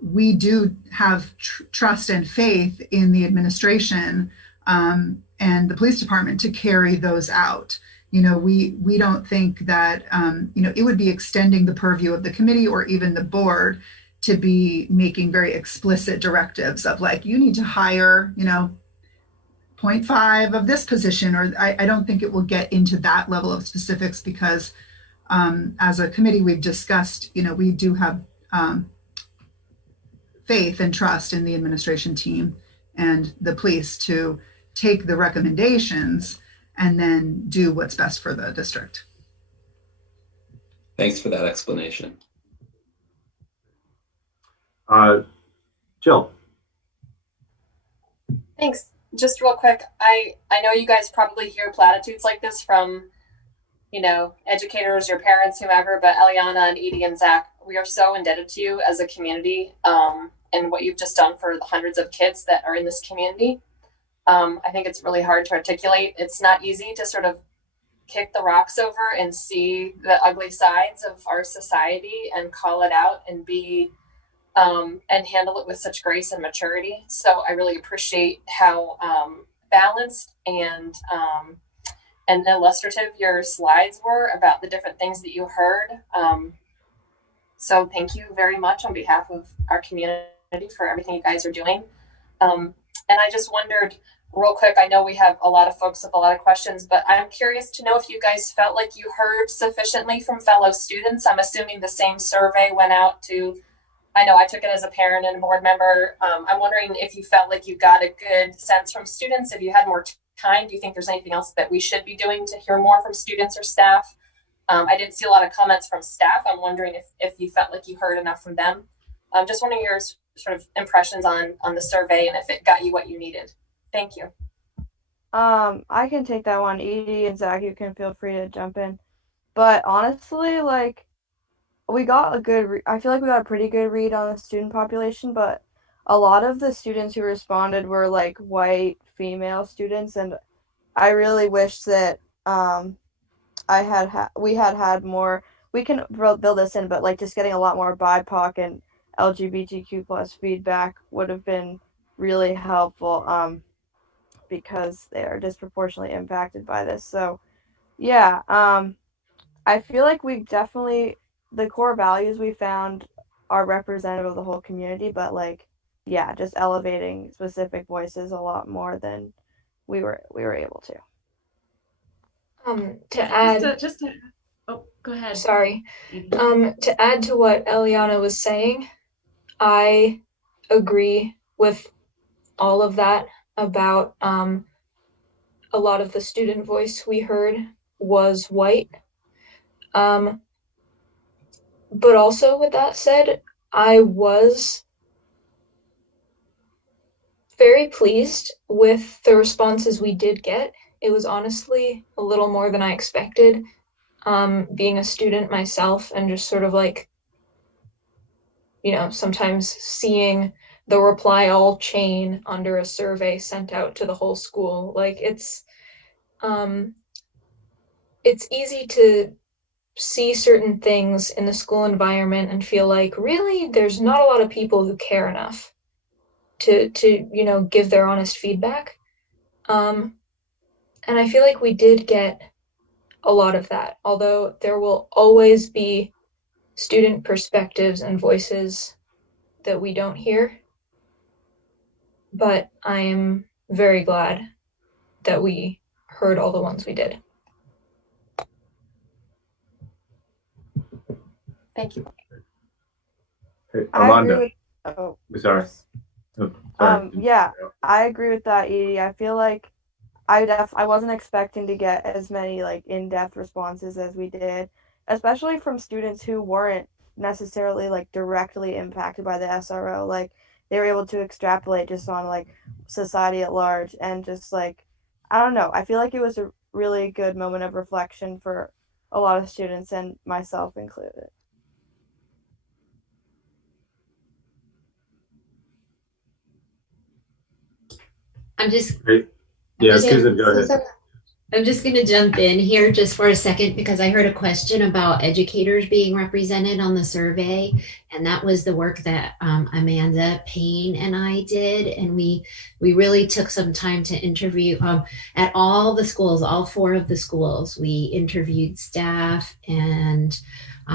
we do have trust and faith in the administration and the police department to carry those out. We don't think that, it would be extending the purview of the committee or even the board to be making very explicit directives of like, you need to hire, 0.5 of this position, or I don't think it will get into that level of specifics because as a committee, we've discussed, we do have faith and trust in the administration team and the police to take the recommendations and then do what's best for the district. Thanks for that explanation. Jill. Thanks. Just real quick, I know you guys probably hear platitudes like this from educators, your parents, whomever, but Eliana and Edie and Zach, we are so indebted to you as a community and what you've just done for the hundreds of kids that are in this community. I think it's really hard to articulate. It's not easy to sort of kick the rocks over and see the ugly sides of our society and call it out and be and handle it with such grace and maturity. So I really appreciate how balanced and illustrative your slides were about the different things that you heard. So thank you very much on behalf of our community for everything you guys are doing. And I just wondered real quick, I know we have a lot of folks with a lot of questions, but I'm curious to know if you guys felt like you heard sufficiently from fellow students. I'm assuming the same survey went out to, I know I took it as a parent and a board member. I'm wondering if you felt like you got a good sense from students, if you had more time. Do you think there's anything else that we should be doing to hear more from students or staff? I didn't see a lot of comments from staff. I'm wondering if you felt like you heard enough from them. Just wondering your sort of impressions on the survey and if it got you what you needed. Thank you. I can take that one. Edie and Zach, you can feel free to jump in. But honestly, like, we got a good, I feel like we got a pretty good read on the student population, but a lot of the students who responded were like white female students, and I really wish that we had more. We can build this in, but like just getting a lot more BIPOC and LGBTQ plus feedback would have been really helpful because they are disproportionately impacted by this. So yeah, I feel like we definitely, the core values we found are representative of the whole community, but like, yeah, just elevating specific voices a lot more than we were able to. To add, oh, go ahead. Sorry. To add to what Eliana was saying, I agree with all of that about a lot of the student voice we heard was white. But also with that said, I was very pleased with the responses we did get. It was honestly a little more than I expected, being a student myself and just sort of like, sometimes seeing the reply all chain under a survey sent out to the whole school. Like it's easy to see certain things in the school environment and feel like, really, there's not a lot of people who care enough. to give their honest feedback. And I feel like we did get a lot of that, although there will always be student perspectives and voices that we don't hear. But I am very glad that we heard all the ones we did. Thank you. Hey, I agree Amanda. with, oh, Sorry. Oh, sorry. yeah, I agree with that, Edie. I feel like I wasn't expecting to get as many like in-depth responses as we did, especially from students who weren't necessarily like directly impacted by the SRO. Like they were able to extrapolate just on like society at large and just like, I don't know. I feel like it was a really good moment of reflection for a lot of students and myself included. I'm just Great. Yeah, Susan, go ahead. I'm just going to jump in here just for a second because I heard a question about educators being represented on the survey, and that was the work that Amanda Payne and I did, and we really took some time to interview at all the schools, all 4 of the schools. We interviewed staff and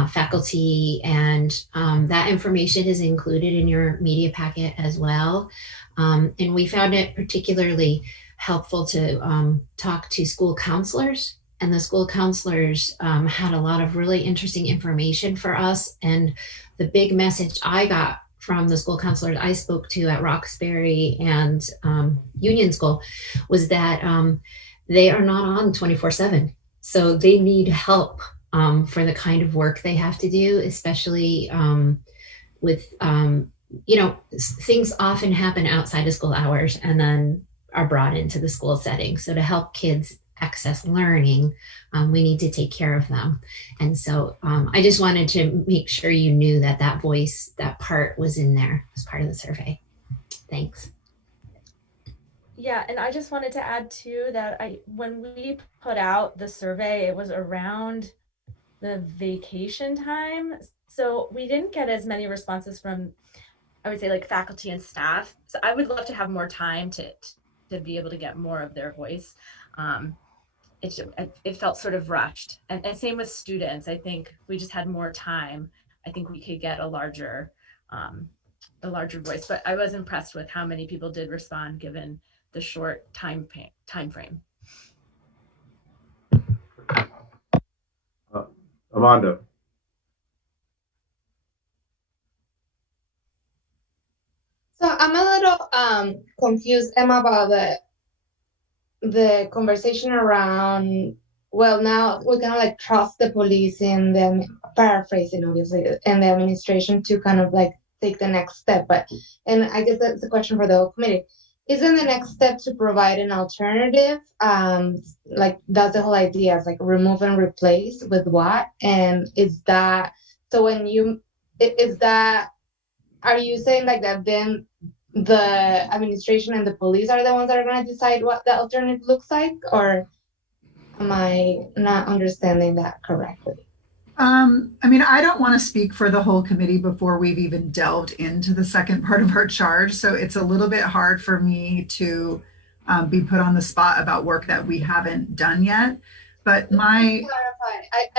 faculty, and that information is included in your media packet as well. And we found it particularly helpful to talk to school counselors, and the school counselors had a lot of really interesting information for us. And the big message I got from the school counselors I spoke to at Roxbury and Union School was that they are not on 24/7. So they need help for the kind of work they have to do, especially with, things often happen outside of school hours and then are brought into the school setting. So to help kids access learning, we need to take care of them. And so I just wanted to make sure you knew that that voice, that part was in there as part of the survey. Thanks. Yeah, and I just wanted to add too that when we put out the survey, it was around the vacation time. So we didn't get as many responses from, I would say, like faculty and staff. So I would love to have more time to be able to get more of their voice. It felt sort of rushed. And same with students. I think we just had more time. I think we could get a larger voice. But I was impressed with how many people did respond given the short time frame. Amanda. So I'm a little confused, Emma, about the conversation around, well, now we kind of like trust the police in the, paraphrasing obviously, and the administration to kind of like take the next step. And I guess that's a question for the whole committee. Isn't the next step to provide an alternative? Like that's the whole idea, is like remove and replace with what? And is that, so when you, is that, are you saying like that then the administration and the police are the ones that are going to decide what the alternative looks like? Or am I not understanding that correctly? I mean, I don't want to speak for the whole committee before we've even delved into the second part of our charge. So it's a little bit hard for me to be put on the spot about work that we haven't done yet. But I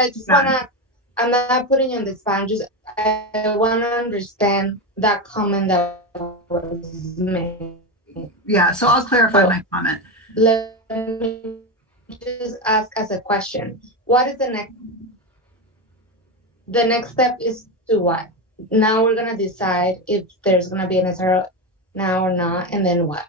just want to, I'm not putting you on the spot. I want to understand that comment that was made. Yeah, so I'll clarify my comment. Let me just ask as a question. What is the next? The next step is to what? Now we're going to decide if there's going to be an SRO now or not, and then what?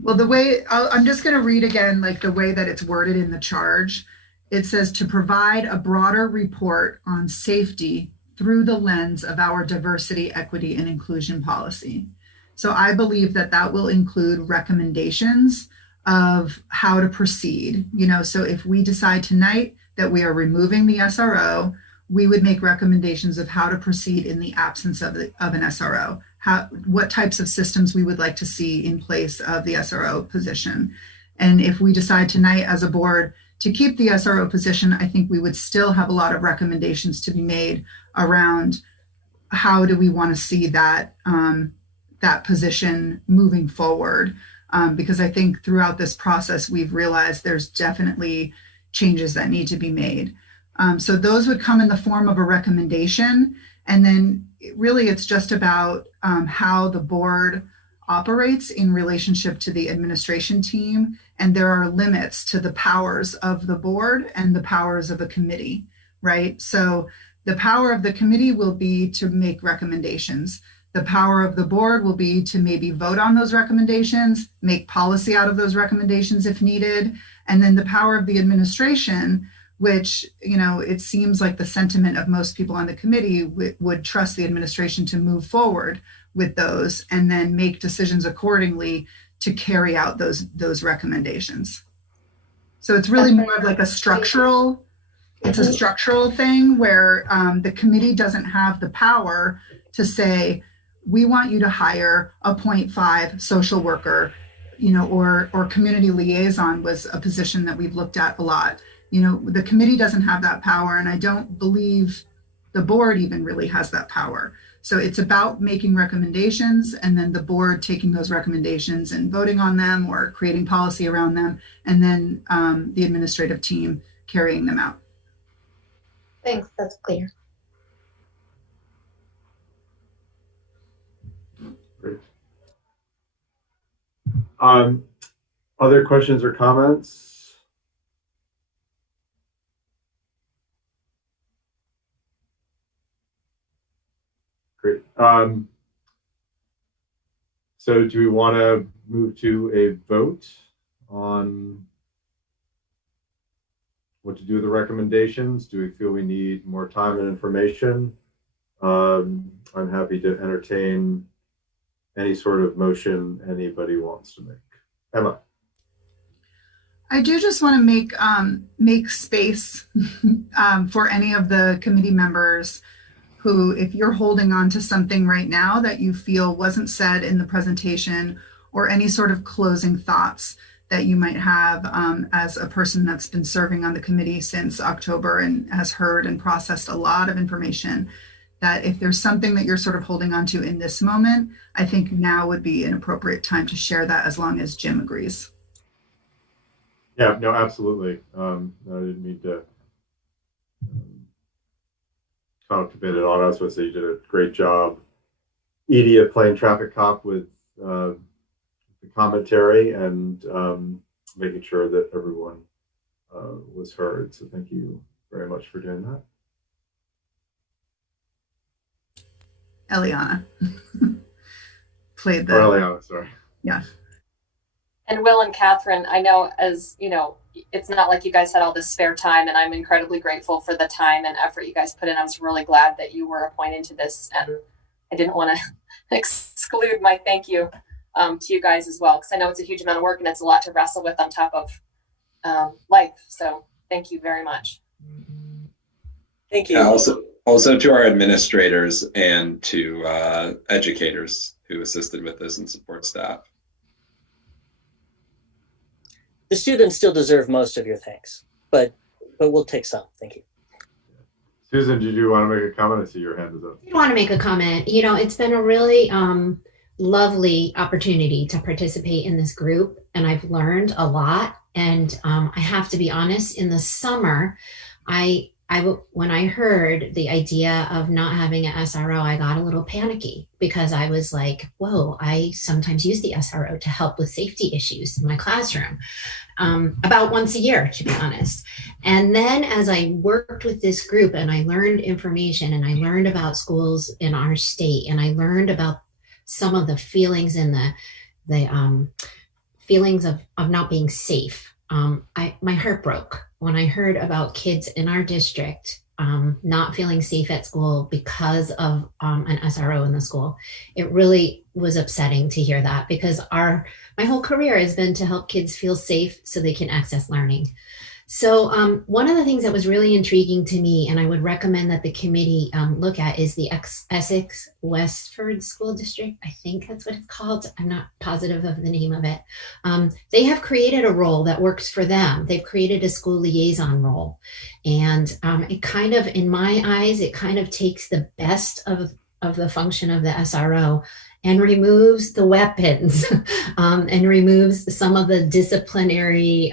Well, the way, I'm just going to read again, like the way that it's worded in the charge. It says to provide a broader report on safety through the lens of our diversity, equity, and inclusion policy. So I believe that that will include recommendations of how to proceed. So if we decide tonight that we are removing the SRO, we would make recommendations of how to proceed in the absence of an SRO, what types of systems we would like to see in place of the SRO position. And if we decide tonight as a board to keep the SRO position, I think we would still have a lot of recommendations to be made around how do we want to see that that position moving forward. Because I think throughout this process, we've realized there's definitely changes that need to be made. So those would come in the form of a recommendation. And then really it's just about how the board operates in relationship to the administration team. And there are limits to the powers of the board and the powers of a committee, right? So the power of the committee will be to make recommendations. The power of the board will be to maybe vote on those recommendations, make policy out of those recommendations if needed. And then the power of the administration, which, you know, it seems like the sentiment of most people on the committee would trust the administration to move forward with those and then make decisions accordingly to carry out those recommendations. So it's really more of like a structural, it's a structural thing where the committee doesn't have the power to say, we want you to hire a 0.5 social worker, you know, or community liaison was a position that we've looked at a lot. You know, the committee doesn't have that power, and I don't believe the board even really has that power. So it's about making recommendations and then the board taking those recommendations and voting on them or creating policy around them, and then the administrative team carrying them out. Thanks, that's clear. Great. Other questions or comments? Great. So do we want to move to a vote on what to do with the recommendations? Do we feel we need more time and information? I'm happy to entertain any sort of motion anybody wants to make. Emma. I do just want to make space for any of the committee members who, if you're holding on to something right now that you feel wasn't said in the presentation, or any sort of closing thoughts that you might have as a person that's been serving on the committee since October and has heard and processed a lot of information, that if there's something that you're sort of holding on to in this moment, I think now would be an appropriate time to share that, as long as Jim agrees. Yeah, no, absolutely. I didn't mean to contribute it on us. I would say you did a great job, Edie, of playing traffic cop with the commentary and making sure that everyone was heard. So thank you very much for doing that. Eliana played the. Oh, Eliana, sorry. Yeah. And Will and Catherine, I know, as you know, it's not like you guys had all this spare time, and I'm incredibly grateful for the time and effort you guys put in. I was really glad that you were appointed to this, and I didn't want to exclude my thank you to you guys as well, because I know it's a huge amount of work and it's a lot to wrestle with on top of life. So thank you very much. Thank you. Yeah, also to our administrators and to educators who assisted with this and support staff. The students still deserve most of your thanks, but we'll take some. Thank you. Susan, did you want to make a comment? I see your hand is up. I want to make a comment. You know, it's been a really lovely opportunity to participate in this group, and I've learned a lot. And I have to be honest, in the summer, when I heard the idea of not having an SRO, I got a little panicky, because I was like, whoa, I sometimes use the SRO to help with safety issues in my classroom, about once a year, to be honest. And then as I worked with this group and I learned information and I learned about schools in our state, and I learned about some of the feelings and the feelings of not being safe, my heart broke when I heard about kids in our district not feeling safe at school because of an SRO in the school. It really was upsetting to hear that, because my whole career has been to help kids feel safe so they can access learning. So one of the things that was really intriguing to me, and I would recommend that the committee look at, is the Essex Westford School District. I think that's what it's called. I'm not positive of the name of it. They have created a role that works for them. They've created a school liaison role. And it kind of, in my eyes, it kind of takes the best of the function of the SRO and removes the weapons and removes some of the disciplinary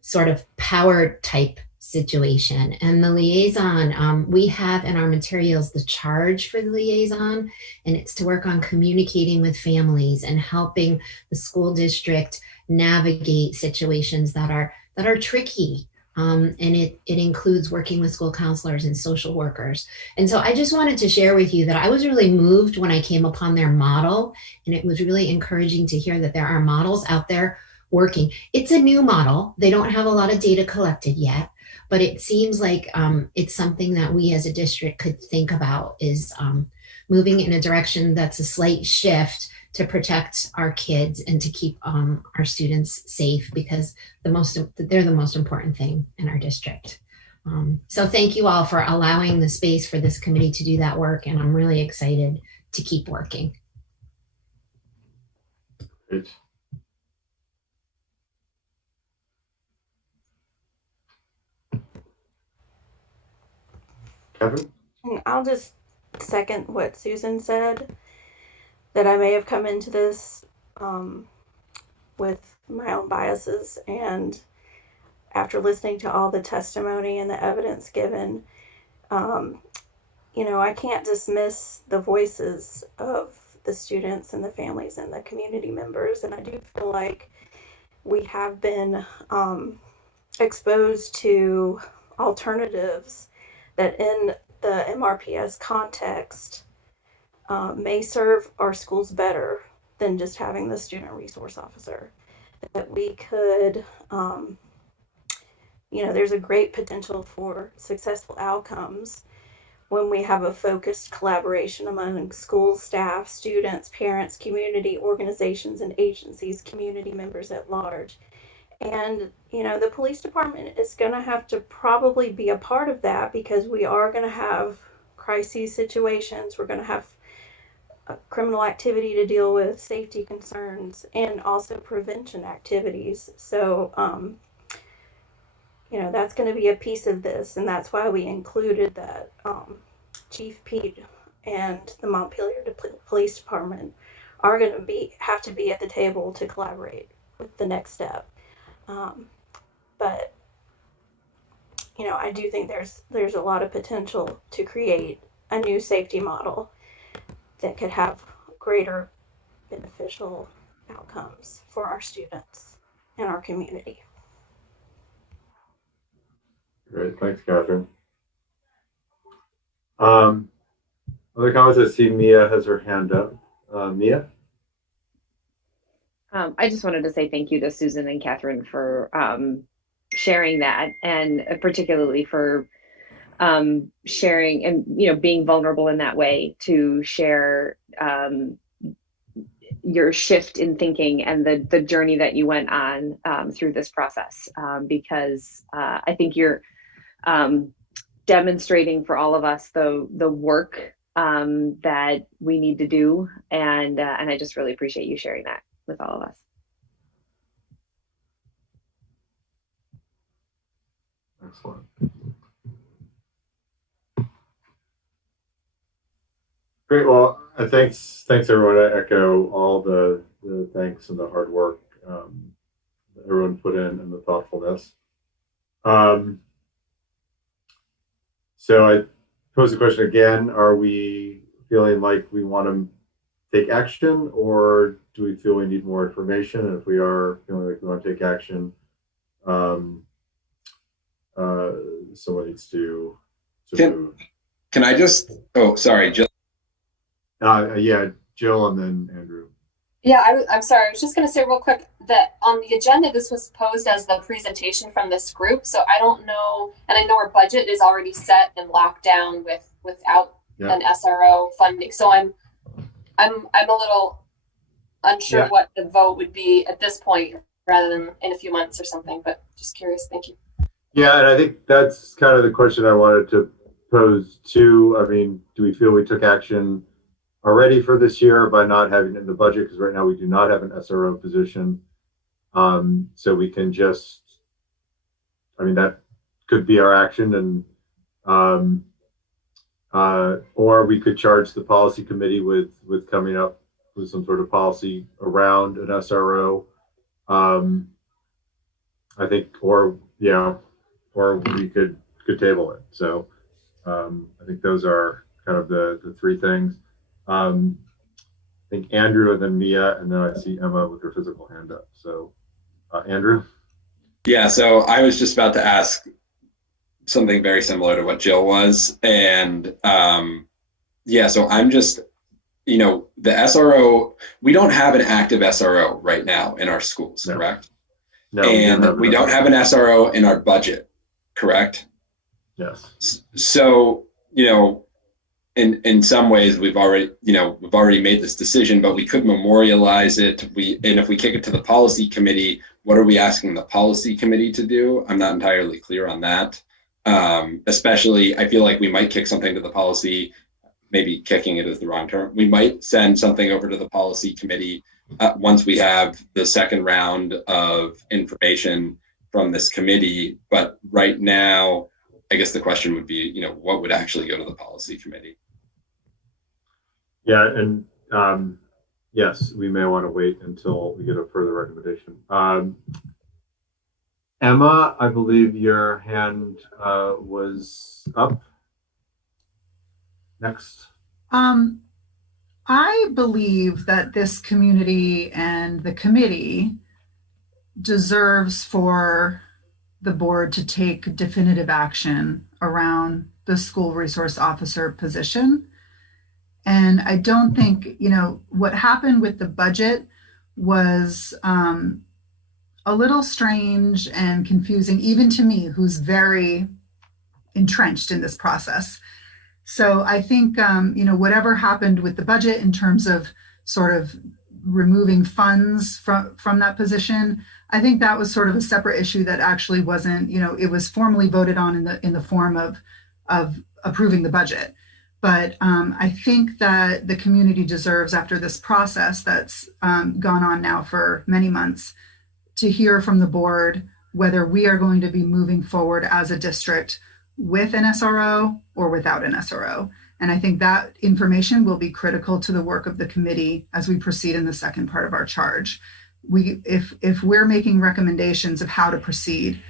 sort of power type situation. And the liaison, we have in our materials the charge for the liaison, and it's to work on communicating with families and helping the school district navigate situations that are tricky. And it includes working with school counselors and social workers. And so I just wanted to share with you that I was really moved when I came upon their model, and it was really encouraging to hear that there are models out there working. It's a new model. They don't have a lot of data collected yet, but it seems like it's something that we as a district could think about, is moving in a direction that's a slight shift to protect our kids and to keep our students safe, because they're the most important thing in our district. So thank you all for allowing the space for this committee to do that work, and I'm really excited to keep working. Great. Kevin? I'll just second what Susan said, that I may have come into this with my own biases, and after listening to all the testimony and the evidence given, I can't dismiss the voices of the students and the families and the community members, and I do feel like we have been exposed to alternatives that in the MRPS context may serve our schools better than just having the student resource officer. That we could, there's a great potential for successful outcomes when we have a focused collaboration among school staff, students, parents, community organizations and agencies, community members at large. And, the police department is going to have to probably be a part of that, because we are going to have crises situations. We're going to have criminal activity to deal with, safety concerns, and also prevention activities. So, that's going to be a piece of this. And that's why we included that Chief Pete and the Montpelier Police Department are going to have to be at the table to collaborate with the next step. But I do think there's a lot of potential to create a new safety model that could have greater beneficial outcomes for our students and our community. Great, thanks, Catherine. Other comments? I see Mia has her hand up. Mia? I just wanted to say thank you to Susan and Catherine for sharing that, and particularly for sharing and being vulnerable in that way to share your shift in thinking and the journey that you went on through this process, because I think you're demonstrating for all of us the work that we need to do, and I just really appreciate you sharing that with all of us. Excellent. Great. Well, thanks everyone. I echo all the thanks and the hard work that everyone put in and the thoughtfulness. So I pose the question again: are we feeling like we want to take action, or do we feel we need more information? And if we are feeling like we want to take action, someone needs to move. Can I just? Oh, sorry, Jill. Yeah, Jill, and then Andrew. Yeah, I'm sorry. I was just going to say real quick that on the agenda, this was posed as the presentation from this group. So I don't know, and I know our budget is already set and locked down without an SRO funding. So I'm a little unsure what the vote would be at this point, rather than in a few months or something. But just curious. Thank you. Yeah, and I think that's kind of the question I wanted to pose too. I mean, do we feel we took action already for this year by not having it in the budget? Because right now we do not have an SRO position. So we can just, that could be our action. And Or we could charge the policy committee with coming up with some sort of policy around an SRO. I think, or we could table it. So I think those are kind of the three things. I think Andrew and then Mia, and then I see Emma with her physical hand up. So Andrew? Yeah, so I was just about to ask something very similar to what Jill was. And so I'm just, the SRO, we don't have an active SRO right now in our schools, correct? No, and we don't have an SRO in our budget, correct? Yes. So, in some ways we've already made this decision, but we could memorialize it. And if we kick it to the policy committee, what are we asking the policy committee to do? I'm not entirely clear on that. Especially, I feel like we might kick something to the policy, maybe kicking it is the wrong term. We might send something over to the policy committee once we have the second round of information from this committee. But right now, I guess the question would be, what would actually go to the policy committee? Yeah, and yes, we may want to wait until we get a further recommendation. Emma, I believe your hand was up. Next. I believe that this community and the committee deserves for the board to take definitive action around the school resource officer position. And I don't think, what happened with the budget was a little strange and confusing, even to me, who's very entrenched in this process. So I think, whatever happened with the budget in terms of sort of removing funds from that position, I think that was sort of a separate issue that actually wasn't, it was formally voted on in the form of approving the budget. But I think that the community deserves, after this process that's gone on now for many months, to hear from the board whether we are going to be moving forward as a district with an SRO or without an SRO. And I think that information will be critical to the work of the committee as we proceed in the second part of our charge. If we're making recommendations of how to proceed,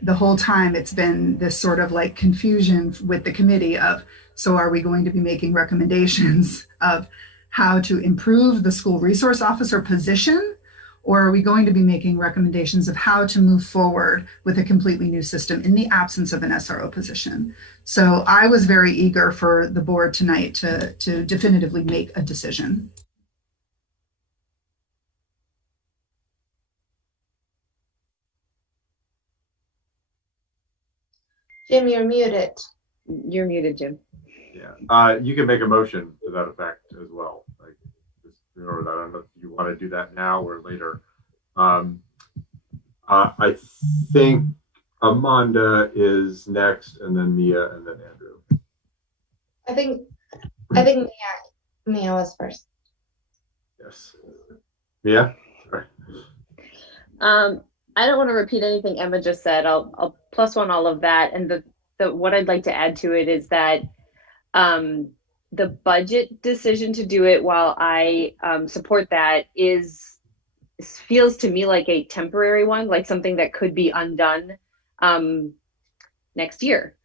the whole time it's been this sort of like confusion with the committee of, so are we going to be making recommendations of how to improve the school resource officer position? Or are we going to be making recommendations of how to move forward with a completely new system in the absence of an SRO position? So I was very eager for the board tonight to definitively make a decision. Jim, you're muted. You're muted, Jim. Yeah, you can make a motion to that effect as well. Like, just remember that. I don't know if you want to do that now or later. I think Amanda is next, and then Mia, and then Andrew. I think Mia was first. Yes. Mia? Sorry. I don't want to repeat anything Emma just said. I'll plus one all of that. And what I'd like to add to it is that the budget decision to do it, while I support that, feels to me like a temporary one, like something that could be undone next year.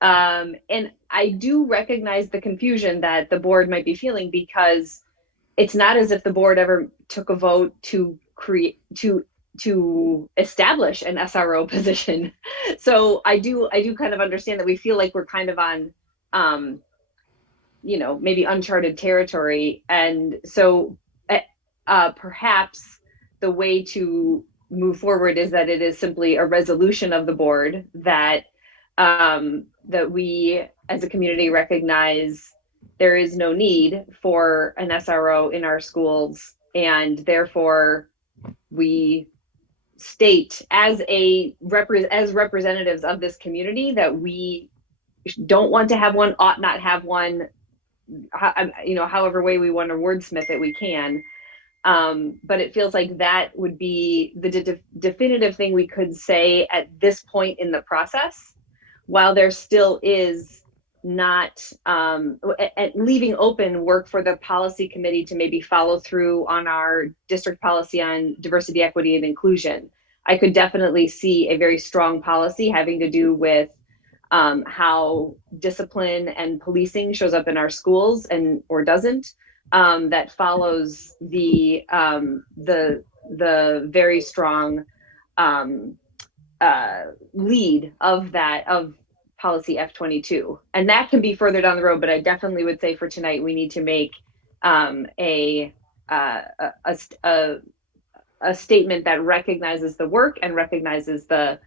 And I do recognize the confusion that the board might be feeling, because it's not as if the board ever took a vote to establish an SRO position. So I do kind of understand that we feel like we're kind of on, maybe uncharted territory. And so perhaps the way to move forward is that it is simply a resolution of the board that that we as a community recognize there is no need for an SRO in our schools, and therefore we state as representatives of this community that we don't want to have one, ought not have one, however way we want to wordsmith it, we can. But it feels like that would be the definitive thing we could say at this point in the process, while there still is not leaving open work for the policy committee to maybe follow through on our district policy on diversity, equity, and inclusion. I could definitely see a very strong policy having to do with how discipline and policing shows up in our schools and or doesn't, that follows the very strong lead of policy F22, and that can be further down the road. But I definitely would say for tonight we need to make a statement that recognizes the work and recognizes the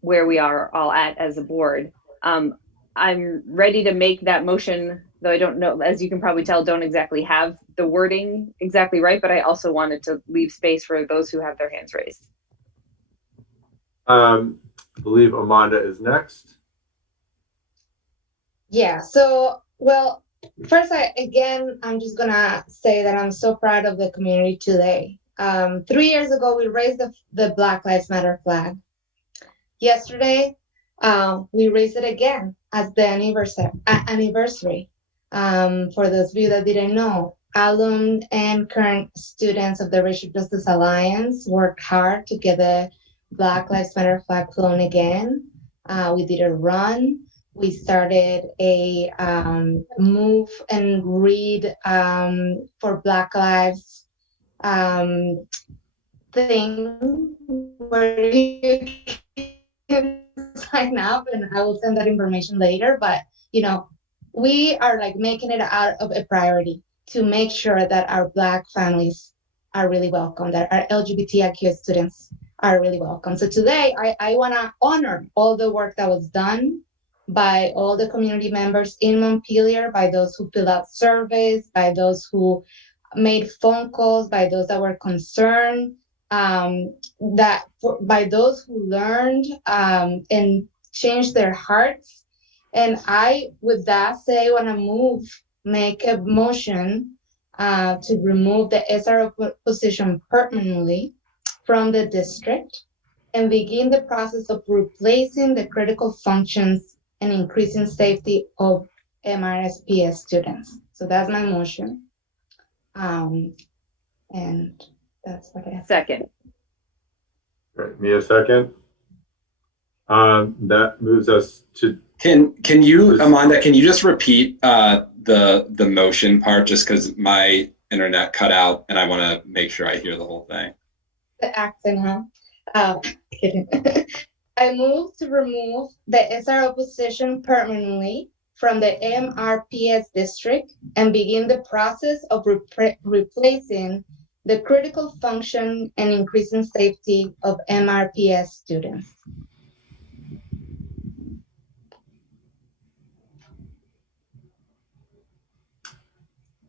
where we are all at as a board. I'm ready to make that motion, though I don't know, as you can probably tell, don't exactly have the wording exactly right, but I also wanted to leave space for those who have their hands raised. I believe Amanda is next. Yeah, so, well, first, I'm just gonna say that I'm so proud of the community today. 3 years ago, we raised the Black Lives Matter flag. Yesterday, we raised it again as the anniversary. For those of you that didn't know, alum and current students of the Racial Justice Alliance worked hard to get the Black Lives Matter flag flown again. We did a run. We started a move and read for Black Lives thing where you can sign up, and I will send that information later. But we are like making it out of a priority to make sure that our Black families are really welcome, that our LGBTIQ students are really welcome. So today I want to honor all the work that was done by all the community members in Montpelier, by those who filled out surveys, by those who made phone calls, by those that were concerned, by those who learned and changed their hearts. And I, with that, say, want to make a motion to remove the SRO position permanently from the district and begin the process of replacing the critical functions and increasing safety of MRSPS students. So that's my motion. And that's what I have. Second. Right, me a second. That moves us to. Can you, Amanda? Can you just repeat the motion part, just because my internet cut out, and I want to make sure I hear the whole thing. The accent, huh? Kidding. I move to remove the SRO position permanently from the MRPS district and begin the process of replacing the critical function and increasing safety of MRPS students.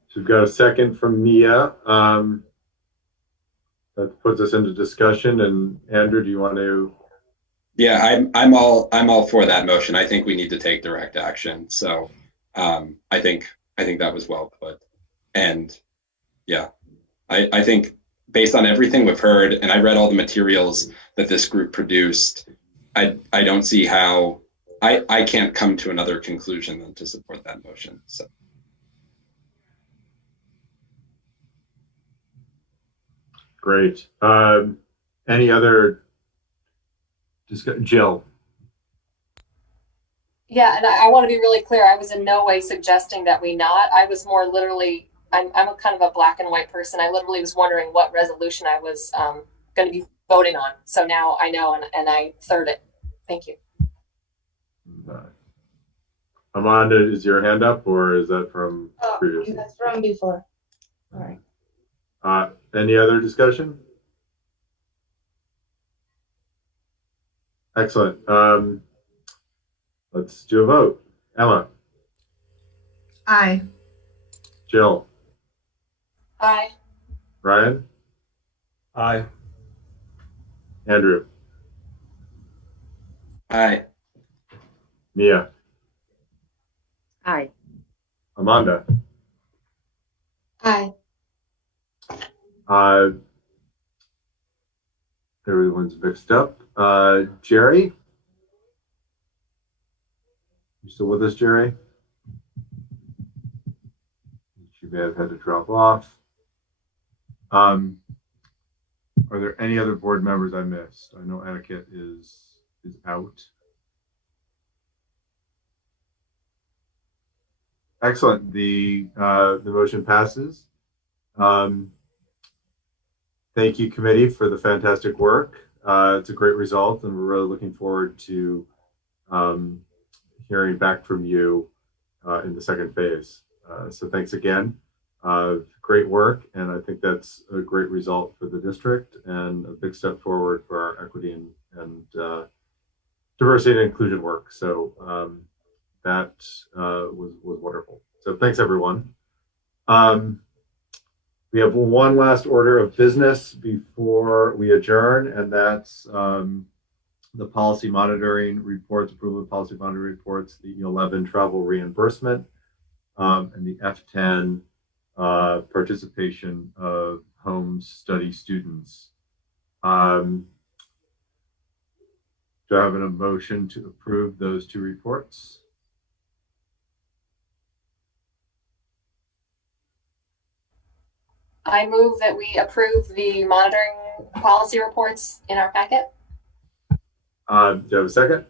So we've got a second from Mia. That puts us into discussion. And Andrew, do you want to? Yeah, I'm all for that motion. I think we need to take direct action. So I think that was well put. And yeah, I think based on everything we've heard, and I read all the materials that this group produced, I don't see how I can't come to another conclusion than to support that motion. So. Great. Any other discussion? Jill. Yeah, and I want to be really clear. I was in no way suggesting that we not. I was more literally, I'm a kind of a black and white person. I literally was wondering what resolution I was going to be voting on. So now I know, and I third it. Thank you. Amanda, is your hand up, or is that from previously? That's from before. All right. Any other discussion? Excellent. Let's do a vote. Emma. Aye. Jill. Aye. Ryan. Aye. Andrew. Aye. Mia. Aye. Amanda. Aye. Everyone's mixed up. Jerry? You still with us, Jerry? She may have had to drop off. Are there any other board members I missed? I know etiquette is out. Excellent. The motion passes. Thank you, committee, for the fantastic work. It's a great result, and we're really looking forward to hearing back from you in the second phase. So thanks again. Great work, and I think that's a great result for the district and a big step forward for our equity and diversity and inclusion work. So that was wonderful. So thanks, everyone. We have one last order of business before we adjourn, and that's the policy monitoring reports, approval of policy monitoring reports, the E11 travel reimbursement, and the F10 participation of home study students. Do I have a motion to approve those two reports? I move that we approve the monitoring policy reports in our packet. Do you have a second?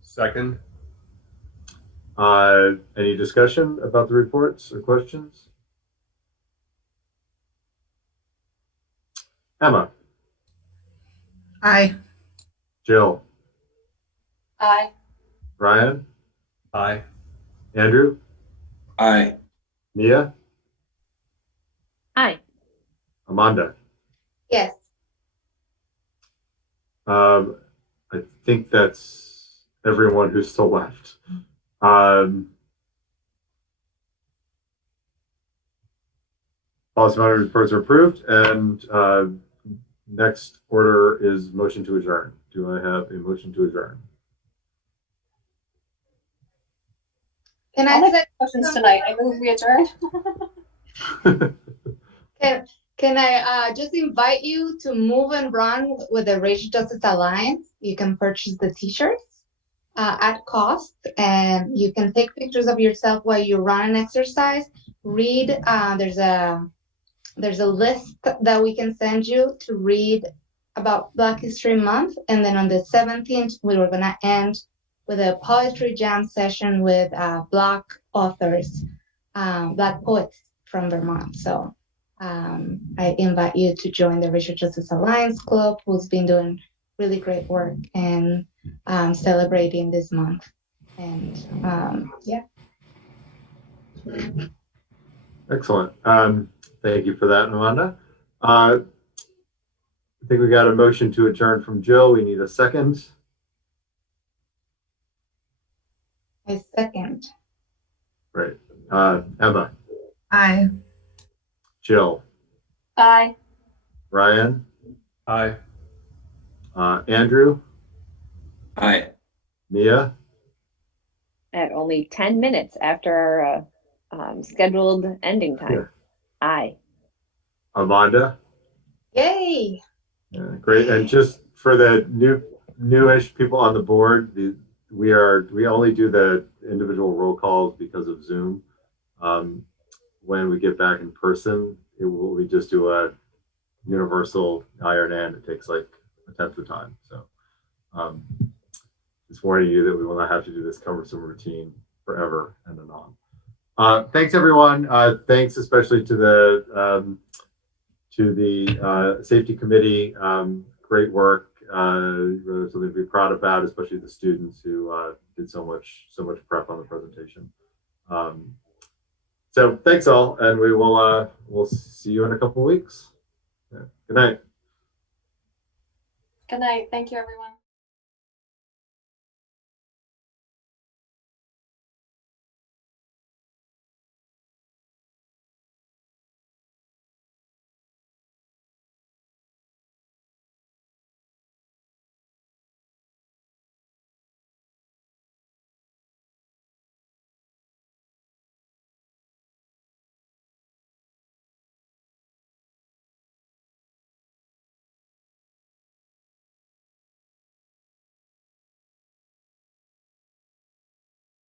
Second. Any discussion about the reports or questions? Emma? Aye. Jill? Aye. Brian? Aye. Andrew? Aye. Nia? Aye. Amanda? Yes. I think that's everyone who's still left. Policy monitoring reports are approved, and next order is motion to adjourn. Do I have a motion to adjourn? Can I'll I make say motions tonight? I move we adjourn. Can I just invite you to move and run with the Racial Justice Alliance? You can purchase the t-shirts at cost, and you can take pictures of yourself while you run and exercise. Read, there's a list that we can send you to read about Black History Month, and then on the 17th we were gonna end with a poetry jam session with Black authors, Black poets from Vermont. So I invite you to join the Racial Justice Alliance Club, who's been doing really great work and celebrating this month. And yeah. Excellent. Thank you for that, Amanda. I think we got a motion to adjourn from Jill. We need a second. A second. Right. Emma. Aye. Jill. Aye. Ryan. Aye. Andrew. Aye. Mia. At only 10 minutes after our scheduled ending time. Yeah. Aye. Amanda. Yay. Yeah, great. And just for the newish people on the board, we only do the individual roll calls because of Zoom. When we get back in person, we just do a universal iron and it takes like a tenth of the time. So just warning you that we will not have to do this cumbersome routine forever and anon. Thanks everyone. Thanks especially to the safety committee. Great work. Really something to be proud about, especially the students who did so much prep on the presentation. So thanks all, and we will we'll see you in a couple of weeks. Yeah. Good night. Good night. Thank you, everyone.